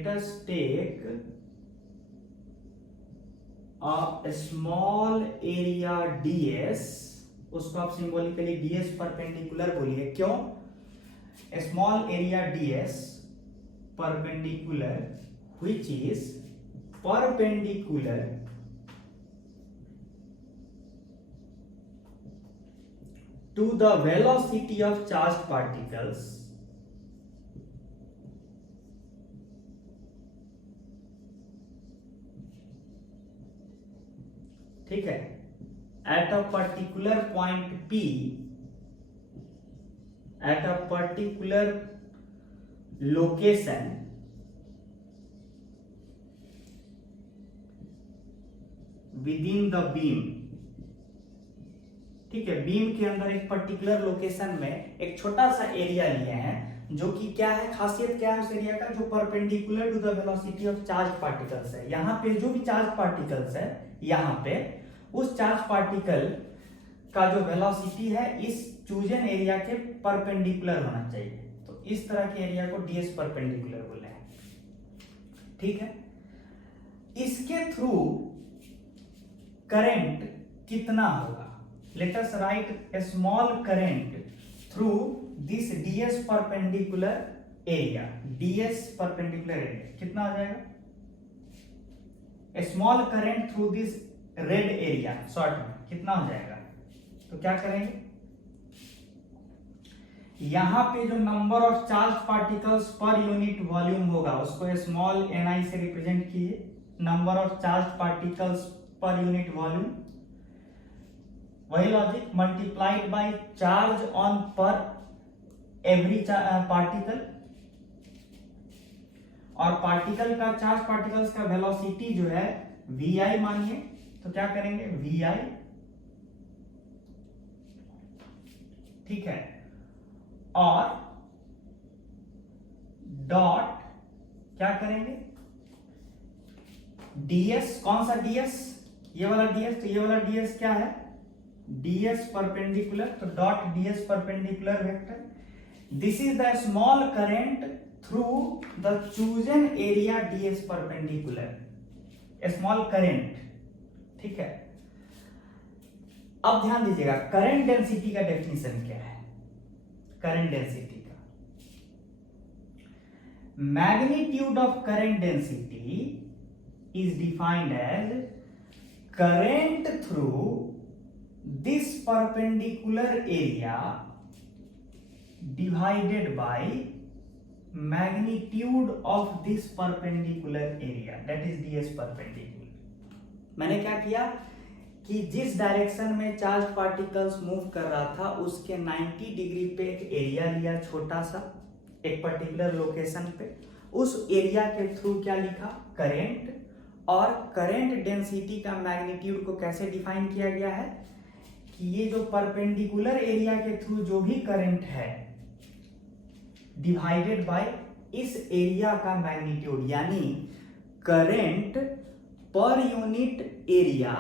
us take a small area ds, उसको आप सिंबॉलिकली ds परपेंडिकुलर बोलिए। क्यों, small area ds perpendicular which is perpendicular to the velocity of charged particles ठीक है, at a particular point P, at a particular location within the beam। ठीक है, beam के अंदर एक पर्टिकुलर लोकेशन में एक छोटा सा एरिया लिए हैं जो कि क्या है, खासियत क्या है उस एरिया का, जो perpendicular to the velocity of charge particles है। यहाँ पे जो भी चार्ज पार्टिकल्स है, यहाँ पे उस चार्ज पार्टिकल का जो वेलोसिटी है इस चूजन एरिया के परपेंडिकुलर होना चाहिए। तो इस तरह के एरिया को डीएस परपेंडिकुलर बोले हैं, ठीक है। इसके थ्रू करंट कितना होगा, let us write a small current through this DS perpendicular area. DS perpendicular area कितना हो जाएगा, a small current through this red area, short में कितना हो जाएगा। तो क्या करेंगे, यहां पे जो number of charge particles per unit volume होगा उसको स्मॉल ni से रिप्रेजेंट कीजिए, number of charge particles per unit volume, वही logic, multiplied by charge on per every particle, और पार्टिकल का, चार्ज पार्टिकल्स का वेलोसिटी जो है vi मानिए, तो क्या करेंगे vi, ठीक है, और डॉट क्या करेंगे ds, कौन सा ds, ये वाला ds, तो ये वाला ds क्या है ds परपेंडिकुलर, तो dot ds perpendicular vector, this is the small current through the chosen area ds perpendicular, small current, ठीक है। अब ध्यान दीजिएगा करंट डेंसिटी का डेफिनेशन क्या है, करंट डेंसिटी का, magnitude of current density is defined as current through this perpendicular area divided by magnitude of this perpendicular area, that is DS perpendicular. मैंने क्या किया कि जिस डायरेक्शन में चार्ज पार्टिकल्स मूव कर रहा था उसके 90 डिग्री पे एक एरिया लिया छोटा सा, एक पर्टिकुलर लोकेशन पे, उस एरिया के थ्रू क्या लिखा करंट, और करंट डेंसिटी का मैग्नीट्यूड को कैसे डिफाइन किया गया है कि ये जो परपेंडिकुलर एरिया के थ्रू जो भी करंट है डिवाइडेड बाय इस एरिया का मैग्नीट्यूड, यानी करंट पर यूनिट एरिया,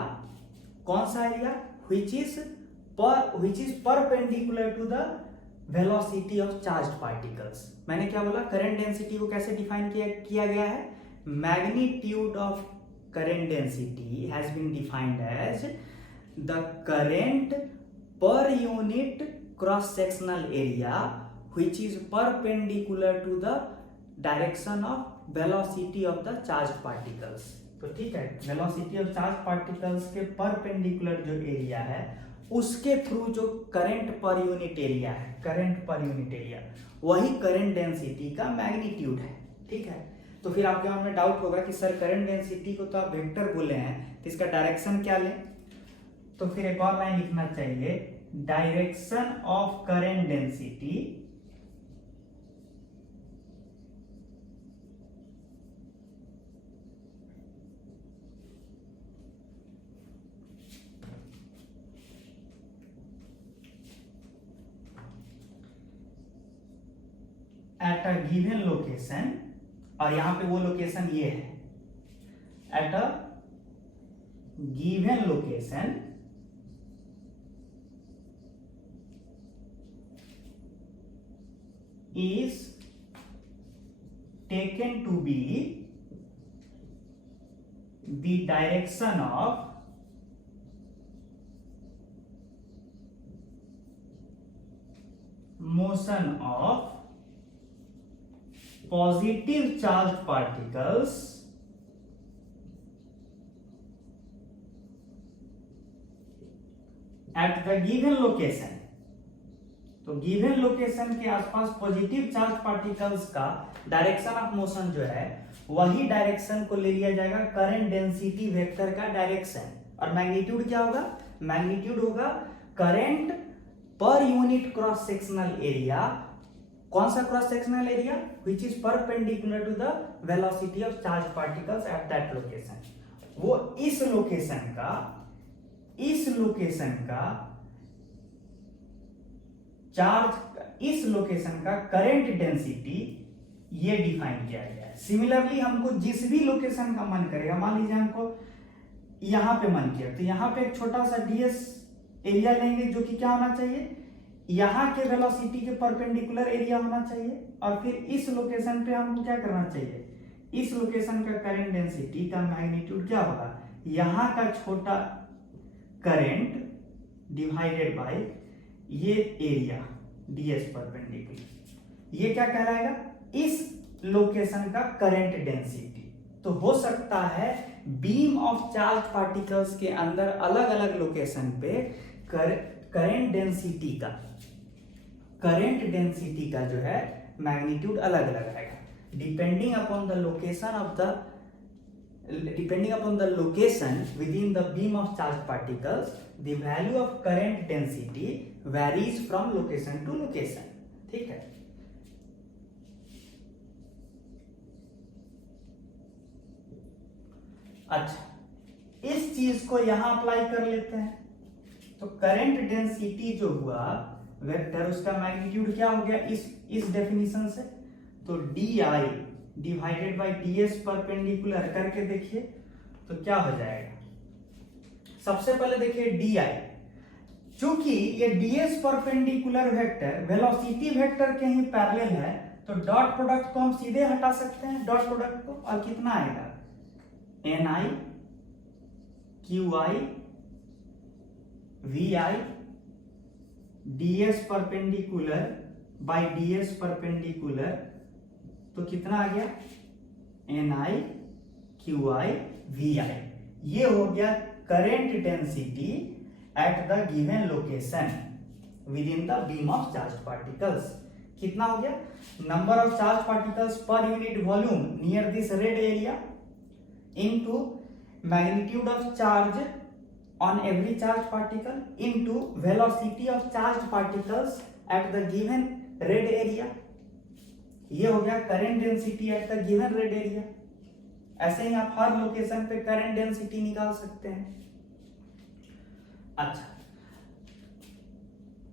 कौन सा area, which is perpendicular to the velocity of charged particles। मैंने क्या बोला, करंट डेंसिटी को कैसे डिफाइन किया गया है, magnitude of current density has been defined as the current per unit cross sectional area which is perpendicular to the direction of velocity of the charged particles। तो ठीक है, वेलोसिटी ऑफ चार्ज पार्टिकल्स के perpendicular जो area है उसके through जो current per unit area है, current per unit area, वही करंट डेंसिटी का मैग्नीट्यूड है, ठीक है। तो फिर आपके मन में डाउट होगा कि सर करंट डेंसिटी को तो आप वेक्टर बोले हैं, तो इसका डायरेक्शन क्या लें, तो फिर एक और लाइन लिखना चाहिए, direction of current density at a given location, और यहां पे वो लोकेशन ये है, at a given location is taken to be the direction of motion of positive charged particles at the given location। तो गिवन लोकेशन के आसपास positive charge particles का डायरेक्शन ऑफ मोशन जो है वही डायरेक्शन को ले लिया जाएगा करंट डेंसिटी वेक्टर का डायरेक्शन, और मैग्नीट्यूड क्या होगा, मैग्नीट्यूड होगा current per unit cross sectional area, कौन सा cross sectional area, which is perpendicular to the velocity of charge particles at that location. वो इस लोकेशन का चार्ज इस लोकेशन का करंट डेंसिटी ये डिफाइन किया गया है। सिमिलरली हमको जिस भी लोकेशन का मन करेगा, मान लीजिए हमको यहां पे मन किया, तो यहां पे एक छोटा सा ds एरिया लेंगे जो कि क्या होना चाहिए, यहां के वेलोसिटी के परपेंडिकुलर एरिया होना चाहिए। और फिर इस लोकेशन पे हमको क्या करना चाहिए, इस लोकेशन का करंट डेंसिटी का मैग्नीट्यूड क्या होगा, यहां का छोटा करंट डिवाइडेड बाय ये एरिया ds परपेंडिकुलर, ये क्या कहलाएगा, इस लोकेशन का करंट डेंसिटी। तो हो सकता है बीम ऑफ चार्ज पार्टिकल्स के अंदर अलग अलग लोकेशन पे करंट डेंसिटी का जो है मैग्नीट्यूड अलग अलग आएगा depending upon the location within the beam of charge particles. The value of current density varies from location to location. ठीक है, अच्छा, इस चीज को यहां अप्लाई कर लेते हैं। तो करंट डेंसिटी जो हुआ वेक्टर, उसका मैग्नीट्यूड क्या हो गया इस डेफिनेशन से, तो DI divided by DS perpendicular करके देखिए तो क्या हो जाएगा। सबसे पहले देखिए DI, चूंकि ये DS perpendicular vector velocity vector के ही पैरेलल है, तो डॉट प्रोडक्ट को हम सीधे हटा सकते हैं, डॉट प्रोडक्ट को, और कितना आएगा NI QI VI DS perpendicular by DS perpendicular, तो कितना आ गया NI QI VI। ये हो गया current density at the given location within the beam of charge particles. कितना हो गया, number of charge particles per unit volume near this red area into magnitude of charge on every charged particle into velocity of charged particles at the given red area। ये हो गया current density at the given red area. ऐसे ही आप हर location पे current density निकाल सकते हैं। अच्छा,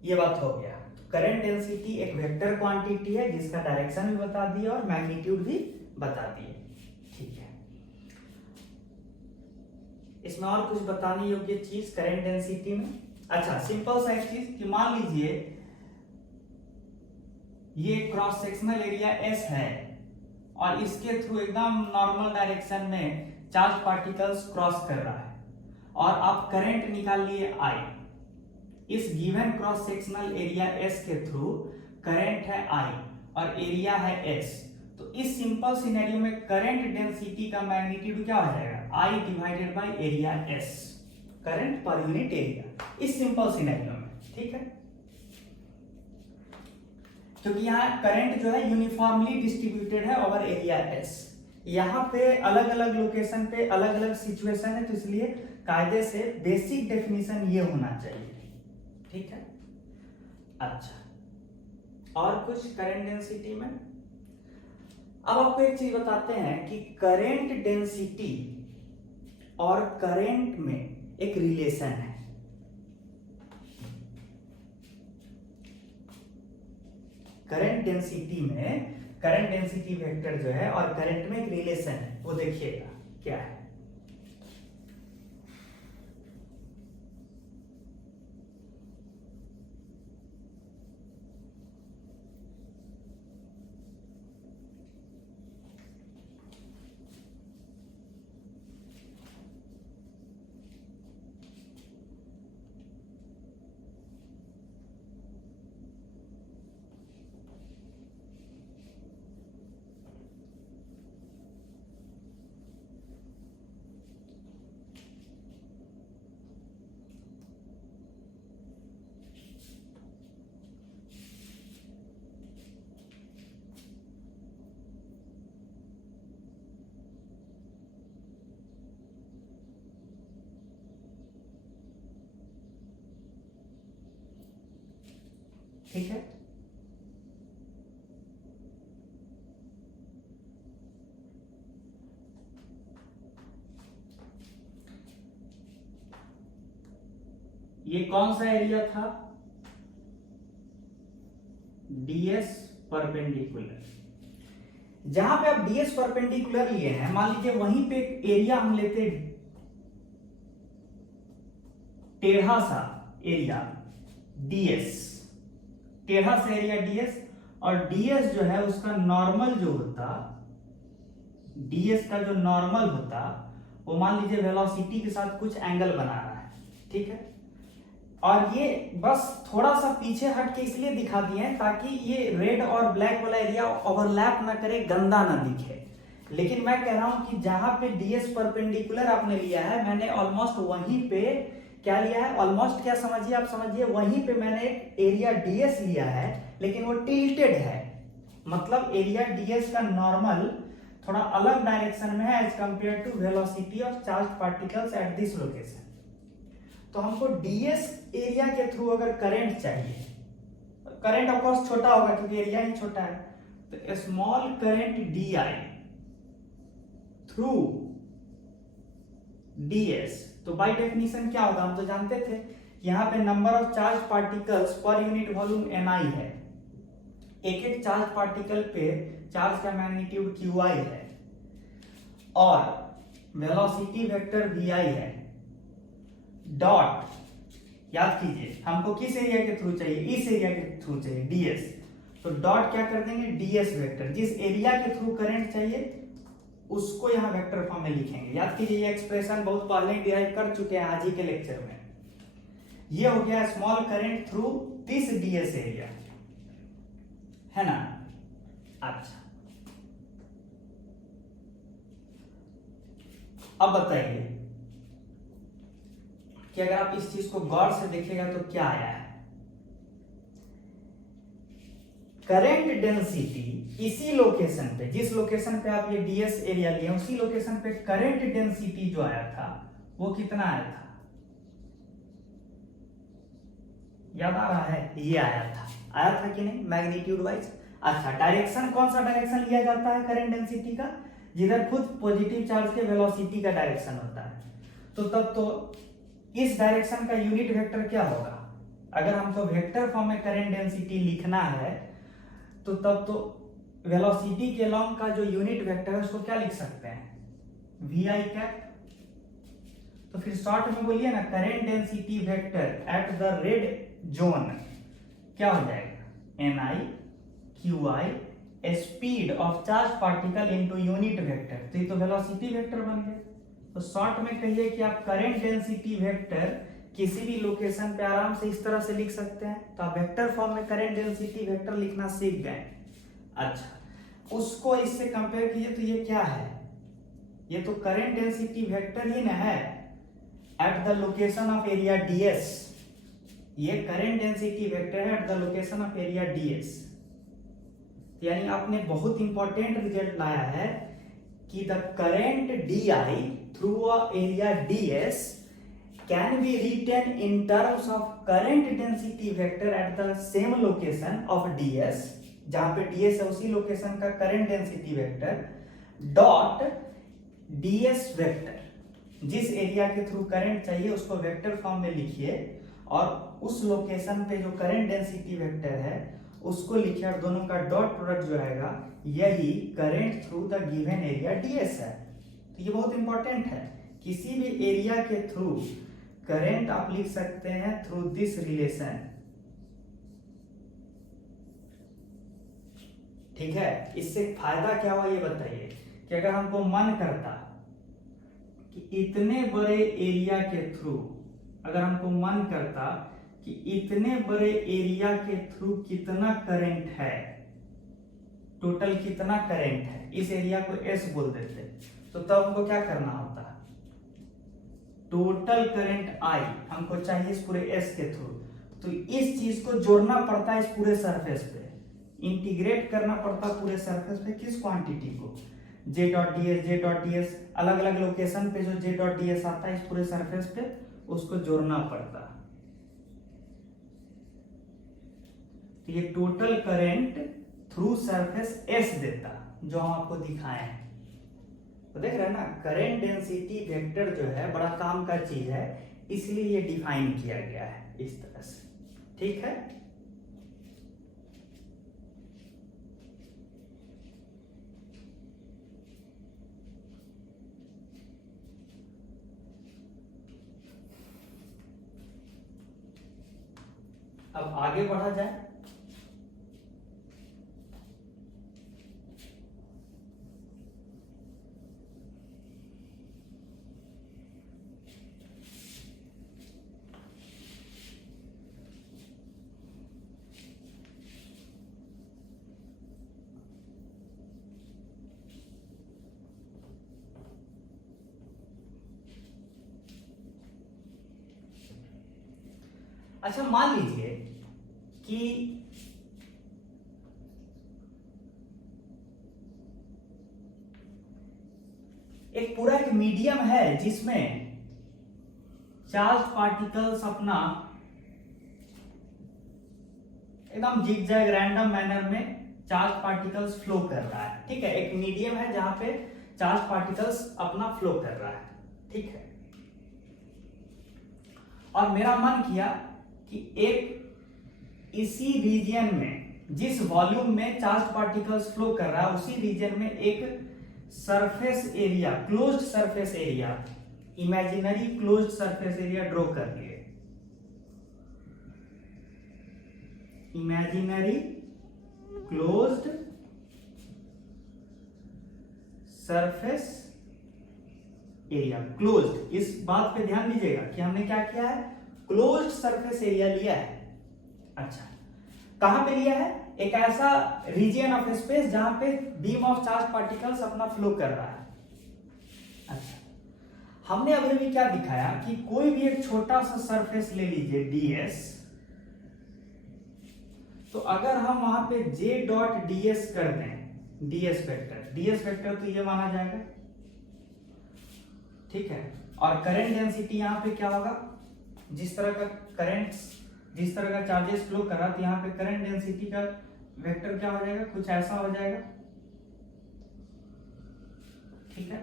ये बात हो गया। करंट डेंसिटी एक वेक्टर क्वांटिटी है जिसका डायरेक्शन भी बता दिया और मैग्नीट्यूड भी बता दिए। ठीक है, इसमें और कुछ बताने योग्य चीज करंट डेंसिटी में। अच्छा, सिंपल सा एक चीज कि मान लीजिए ये क्रॉस सेक्शनल एरिया S है और इसके थ्रू एकदम नॉर्मल डायरेक्शन में चार्ज पार्टिकल्स क्रॉस कर रहा है और आप करंट निकाल लिए I। इस given cross sectional area S के थ्रू करंट है I और एरिया है S। तो इस सिंपल सिनेरियो में करंट डेंसिटी का मैग्नीट्यूड क्या हो जाएगा, I divided by area S, current per unit area, इस सिंपल सिनेरियो में। ठीक है, क्योंकि यहाँ करंट जो है यूनिफॉर्मली डिस्ट्रीब्यूटेड है ओवर एरिया S। यहाँ पे अलग अलग लोकेशन पे अलग अलग सिचुएशन है, तो इसलिए कायदे से बेसिक डेफिनेशन ये होना चाहिए। ठीक है, अच्छा, और कुछ करंट डेंसिटी में। अब आपको एक चीज बताते हैं कि करंट डेंसिटी और करंट में एक रिलेशन है। करंट डेंसिटी में करंट डेंसिटी वेक्टर जो है और करंट में एक रिलेशन है, वो देखिएगा क्या है। ठीक है, ये कौन सा एरिया था, ds परपेंडिकुलर। जहां पे आप ds परपेंडिकुलर लिए हैं, मान लीजिए वहीं पे एरिया हम लेते टेढ़ा सा एरिया ds, टेढ़ा सा एरिया ds, और ds जो है उसका नॉर्मल जो होता, ds का जो नॉर्मल होता वो मान लीजिए वेलोसिटी के साथ कुछ एंगल बना रहा है, ठीक है। और ये बस थोड़ा सा पीछे हट के इसलिए दिखा दिए हैं ताकि ये रेड और ब्लैक वाला एरिया ओवरलैप ना करे, गंदा ना दिखे। लेकिन मैं कह रहा हूं कि जहां पे ds परपेंडिकुलर आपने लिया है, मैंने ऑलमोस्ट वहीं पे क्या लिया है, ऑलमोस्ट क्या समझिए, आप समझिए वहीं पे मैंने एक एरिया ds लिया है, लेकिन वो टिल्टेड है, मतलब एरिया ds का नॉर्मल थोड़ा अलग डायरेक्शन में है as compare to velocity of charge particles at this location. तो हमको ds एरिया के थ्रू अगर करंट चाहिए, करंट ऑफ कोर्स छोटा होगा क्योंकि एरिया ही छोटा है, तो small current di through ds, तो बाय डेफिनेशन क्या होगा, हम तो जानते थे यहां पे number of charge particles per unit volume ni है, एक एक चार्ज पार्टिकल पे चार्ज का मैग्नीट्यूड qi है, और वेलोसिटी वेक्टर vi है, डॉट याद कीजिए हमको किस एरिया के थ्रू चाहिए, इस एरिया के थ्रू चाहिए ds, तो डॉट क्या कर देंगे ds वेक्टर, जिस एरिया के थ्रू करंट चाहिए उसको यहां वेक्टर फॉर्म में लिखेंगे। याद कीजिए ये एक्सप्रेशन बहुत पहले डिराइव कर चुके हैं आज ही के लेक्चर में। ये हो गया small current through this ds area, है ना। अच्छा अब बताइए कि अगर आप इस चीज को गौर से देखिएगा तो क्या आया है, करंट डेंसिटी इसी लोकेशन पे, जिस लोकेशन पे आप ये ds एरिया लिए उसी लोकेशन पे करंट डेंसिटी जो आया था वो कितना आया था, याद आ रहा है, ये आया था कि नहीं मैग्नीट्यूड वाइज। अच्छा डायरेक्शन कौन सा डायरेक्शन लिया जाता है करंट डेंसिटी का, जिधर खुद पॉजिटिव चार्ज के वेलोसिटी का डायरेक्शन होता है, तो तब तो इस डायरेक्शन का यूनिट वेक्टर क्या होगा, अगर हमको वेक्टर फॉर्म में करंट डेंसिटी लिखना है तो तब तो वेलोसिटी के लॉन्ग का जो यूनिट वेक्टर है उसको क्या लिख सकते हैं vi कैप। तो फिर शॉर्ट में बोलिए ना current density vector at the red zone क्या हो जाएगा ni qi speed of charge particle into unit vector, तो ये तो वेलोसिटी वेक्टर बन गया। तो शॉर्ट में कहिए कि आप करंट डेंसिटी वेक्टर किसी भी लोकेशन पे आराम से इस तरह से लिख सकते हैं, तो आप वेक्टर फॉर्म में करंट डेंसिटी वेक्टर लिखना सीख गए। अच्छा उसको इससे कंपेयर कीजिए तो ये क्या है, ये तो करंट डेंसिटी वेक्टर ही ना है at the location of area ds, ये करंट डेंसिटी वेक्टर है at the location of area ds। यानी आपने बहुत इंपॉर्टेंट रिजल्ट लाया है कि the current di through a area ds can be written in terms of current density vector at the same location of ds, जहां पे ds है उसी लोकेशन का current density vector dot ds vector, जिस area के through current चाहिए उसको vector form में लिखिए और उस लोकेशन पे जो करंट डेंसिटी वेक्टर है उसको लिखिए और दोनों का डॉट प्रोडक्ट जो आएगा यही current through the given area ds है। तो ये बहुत इंपॉर्टेंट है, किसी भी एरिया के थ्रू करंट आप लिख सकते हैं थ्रू दिस रिलेशन, ठीक है। इससे फायदा क्या हुआ ये बताइए कि अगर हमको मन करता कि इतने बड़े एरिया के थ्रू, अगर हमको मन करता कि इतने बड़े एरिया के थ्रू कितना करंट है, टोटल कितना करंट है, इस एरिया को S बोल देते, तो तब हमको क्या करना होता, टोटल करंट I हमको चाहिए इस पूरे S के थ्रू, तो इस चीज को जोड़ना पड़ता है इस पूरे सरफेस पे, इंटीग्रेट करना पड़ता पूरे सरफेस पे किस क्वांटिटी को, j.ds अलग अलग लोकेशन पे जो j.ds आता है इस पूरे सरफेस पे उसको जोड़ना पड़ता। तो ये total current through surface S देता जो हम आपको दिखाए हैं। तो देख रहे हैं ना करंट डेंसिटी वेक्टर जो है बड़ा काम का चीज है, इसलिए ये डिफाइन किया गया है इस तरह से, ठीक है। अब आगे बढ़ा जाए। अच्छा, मान लीजिए कि एक पूरा एक मीडियम है जिसमें चार्ज पार्टिकल्स अपना एकदम जिगजैग रैंडम मैनर में चार्ज पार्टिकल्स फ्लो कर रहा है। ठीक है, एक मीडियम है जहां पे चार्ज पार्टिकल्स अपना फ्लो कर रहा है। ठीक है, और मेरा मन किया कि एक इसी रीजन में, जिस वॉल्यूम में चार्ज पार्टिकल्स फ्लो कर रहा है, उसी रीजन में एक surface area, closed surface area, imaginary closed surface area draw कर लिए। Imaginary closed surface area, closed. इस बात पे ध्यान दीजिएगा कि हमने क्या किया है, क्लोज्ड सरफेस एरिया लिया है। अच्छा, कहां पे लिया है, एक ऐसा रीजन ऑफ स्पेस जहां पे बीम ऑफ चार्ज पार्टिकल्स अपना फ्लो कर रहा है। अच्छा, हमने अभी भी क्या दिखाया कि कोई भी एक छोटा सा सरफेस ले लीजिए ds, तो अगर हम वहां पे j डॉट ds कर दें, ds वेक्टर तो ये माना जाएगा। ठीक है, और करंट डेंसिटी यहां पे क्या होगा, जिस तरह का करंट, जिस तरह का चार्जेस फ्लो कर रहा, तो यहाँ पे करंट डेंसिटी का वेक्टर क्या हो जाएगा, कुछ ऐसा हो जाएगा। ठीक है,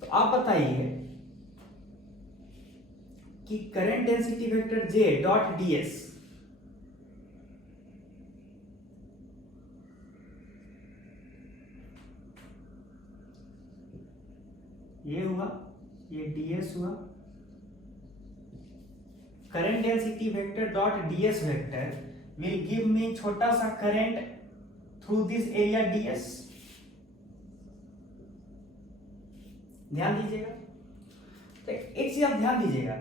तो आप बताइए कि current density vector J dot ds ये हुआ, ये ds हुआ। Current density vector dot ds vector will give me छोटा सा current through this area ds। ध्यान दीजिएगा, तो एक चीज आप ध्यान दीजिएगा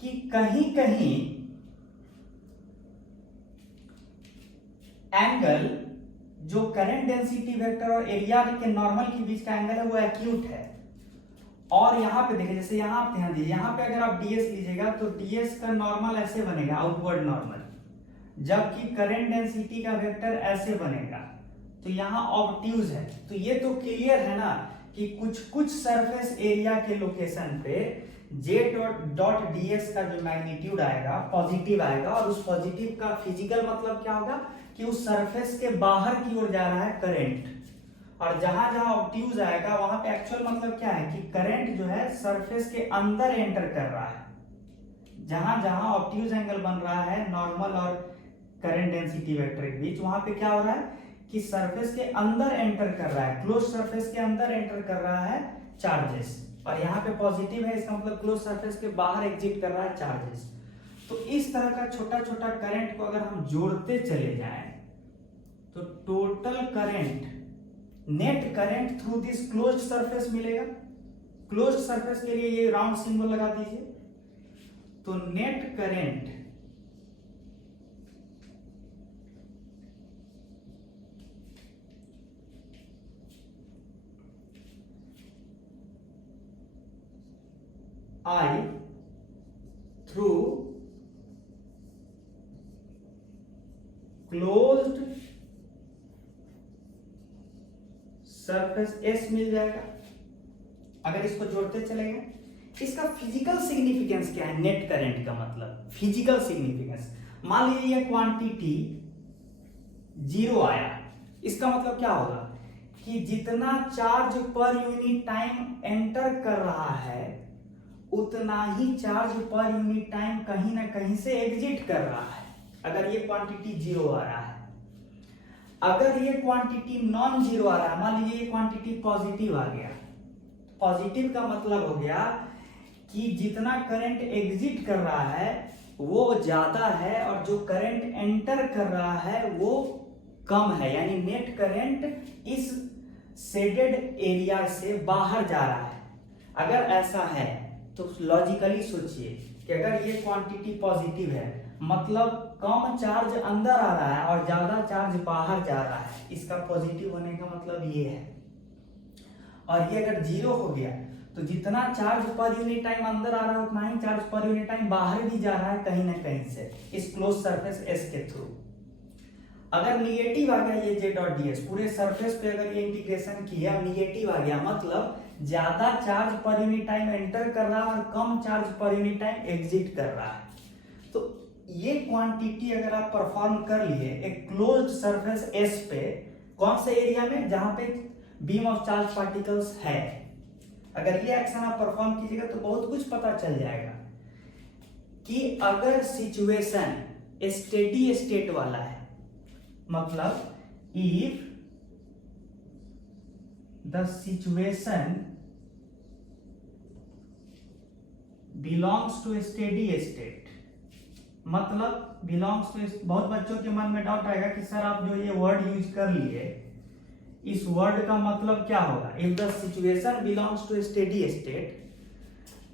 कि कहीं कहीं एंगल जो करंट डेंसिटी वेक्टर और एरिया के नॉर्मल के बीच का एंगल है वो एक्यूट है। और यहां पे देखिए, जैसे यहां आप ध्यान दीजिए, यहां पे अगर आप ds लीजिएगा तो ds का नॉर्मल ऐसे बनेगा, आउटवर्ड नॉर्मल, जबकि करंट डेंसिटी का वेक्टर ऐसे बनेगा, तो यहां ऑब्ट्यूज है। तो ये तो क्लियर है ना कि कुछ सरफेस एरिया के लोकेशन पे j डॉट ds का जो मैग्नीट्यूड आएगा पॉजिटिव आएगा, और उस पॉजिटिव का फिजिकल मतलब क्या होगा कि उस सरफेस के बाहर की ओर जा रहा है करंट, और जहां जहां ऑब्ट्यूज आएगा वहां पे एक्चुअल मतलब क्या है कि करंट जो है सरफेस के अंदर एंटर कर रहा है। जहां जहां ऑब्ट्यूज एंगल बन रहा है नॉर्मल और करंट डेंसिटी वेक्टर के बीच, वहां पे क्या हो रहा है कि सरफेस के अंदर एंटर कर रहा है, क्लोज सरफेस के अंदर एंटर कर रहा है चार्जेस, और यहाँ पे पॉजिटिव है, इसका मतलब क्लोज सरफेस के बाहर एग्जिट कर रहा है चार्जेस। तो इस तरह का छोटा छोटा करंट को अगर हम जोड़ते चले जाएं तो total current, net current through this closed surface मिलेगा। क्लोज्ड सरफेस के लिए ये राउंड सिंबल लगा दीजिए, तो net current I through closed surface S मिल जाएगा। अगर इसको जोड़ते चलेंगे, इसका फिजिकल सिग्निफिकेंस क्या है, नेट करंट का मतलब फिजिकल सिग्निफिकेंस। मान लीजिए ये क्वांटिटी 0 आया, इसका मतलब क्या होगा कि जितना charge per unit time enter कर रहा है उतना ही चार्ज पर यूनिट टाइम कहीं ना कहीं से एग्जिट कर रहा है, अगर ये क्वांटिटी 0 आ रहा है। अगर ये क्वांटिटी नॉन जीरो आ रहा है, मान लीजिए ये क्वांटिटी पॉजिटिव आ गया, पॉजिटिव का मतलब हो गया कि जितना करंट एग्जिट कर रहा है वो ज्यादा है और जो करंट एंटर कर रहा है वो कम है, यानी नेट करंट इस शेडेड एरिया से बाहर जा रहा है। अगर ऐसा है तो लॉजिकली सोचिए कि अगर ये क्वांटिटी पॉजिटिव है मतलब कम चार्ज अंदर आ रहा है और ज्यादा चार्ज बाहर जा रहा है, इसका पॉजिटिव होने का मतलब ये है। और ये अगर जीरो हो गया तो जितना चार्ज पर यूनिट टाइम अंदर आ रहा है उतना ही चार्ज पर यूनिट टाइम बाहर भी जा रहा है कहीं ना कहीं से इस क्लोज सरफेस एस के थ्रू। अगर निगेटिव आ गया ये जे डॉट डी एस पूरे सरफेस पे अगर ये इंटीग्रेशन किया निगेटिव आ गया मतलब ज्यादा charge per unit time enter कर रहा है और कम charge per unit time exit कर रहा है। तो ये क्वांटिटी अगर आप परफॉर्म कर लिए एक क्लोज्ड सरफेस एस पे, कौन से एरिया में, जहां पे बीम ऑफ चार्ज पार्टिकल्स है, अगर ये एक्शन आप परफॉर्म कीजिएगा तो बहुत कुछ पता चल जाएगा कि अगर सिचुएशन स्टेडी स्टेट वाला है, मतलब if the situation belongs to steady state, मतलब बिलोंग्स टू, बहुत बच्चों के मन में डाउट आएगा कि सर आप जो ये वर्ड यूज कर लिए इस वर्ड का मतलब क्या होगा। If the situation belongs to steady state,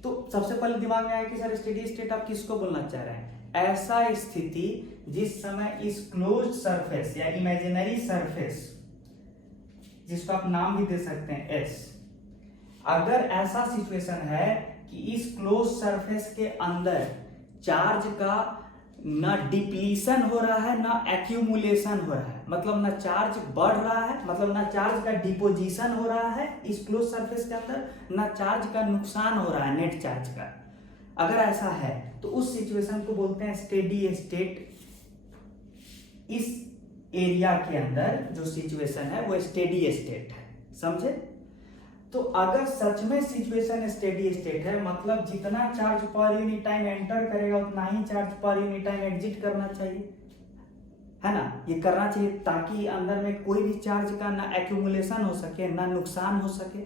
तो सबसे पहले दिमाग में आया कि सर स्टेडी स्टेट आप किसको बोलना चाह रहे हैं, ऐसा स्थिति जिस समय इस क्लोज्ड सरफेस या इमेजिनरी सरफेस जिसको आप नाम भी दे सकते हैं एस, अगर ऐसा सिचुएशन है कि इस क्लोज सरफेस के अंदर चार्ज का ना डिप्लीशन हो रहा है ना एक्यूमुलेशन हो रहा है, मतलब ना चार्ज बढ़ रहा है, मतलब ना चार्ज का डिपोजिशन हो रहा है इस क्लोज सरफेस के अंदर, ना चार्ज का नुकसान हो रहा है नेट चार्ज का। अगर ऐसा है तो उस सिचुएशन को बोलते हैं स्टेडी स्टेट। इस एरिया के अंदर जो सिचुएशन है वो स्टेडी स्टेट है, समझे। तो अगर सच में सिचुएशन स्टेडी स्टेट है मतलब जितना charge per unit time enter करेगा उतना ही charge per unit time exit करना चाहिए, है ना, ये करना चाहिए ताकि अंदर में कोई भी चार्ज का ना एक्यूमुलेशन हो सके ना नुकसान हो सके।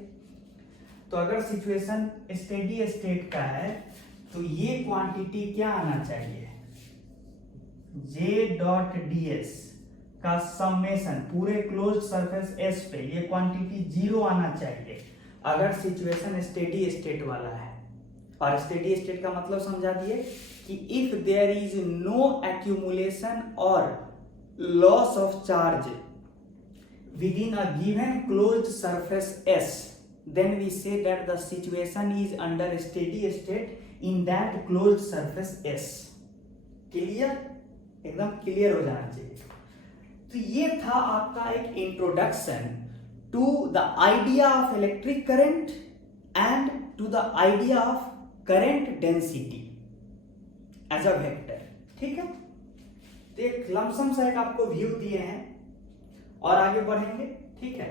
तो अगर सिचुएशन स्टेडी स्टेट का है तो ये क्वांटिटी क्या आना चाहिए, जे डॉट डी एस का समेशन पूरे क्लोज्ड सरफेस एस पे ये क्वांटिटी जीरो आना चाहिए अगर सिचुएशन स्टेडी स्टेट वाला है। और स्टेडी स्टेट का मतलब समझा दिए कि if there is no accumulation और loss of charge within a given closed surface S, then we say that the situation is under steady state in that closed surface S। Clear, एकदम clear हो जाना चाहिए। तो ये था आपका एक introduction to the idea of electric current and to the idea of current density as a vector, ठीक है। तो एक लमसम सा एक आपको व्यू दिए हैं और आगे बढ़ेंगे, ठीक है।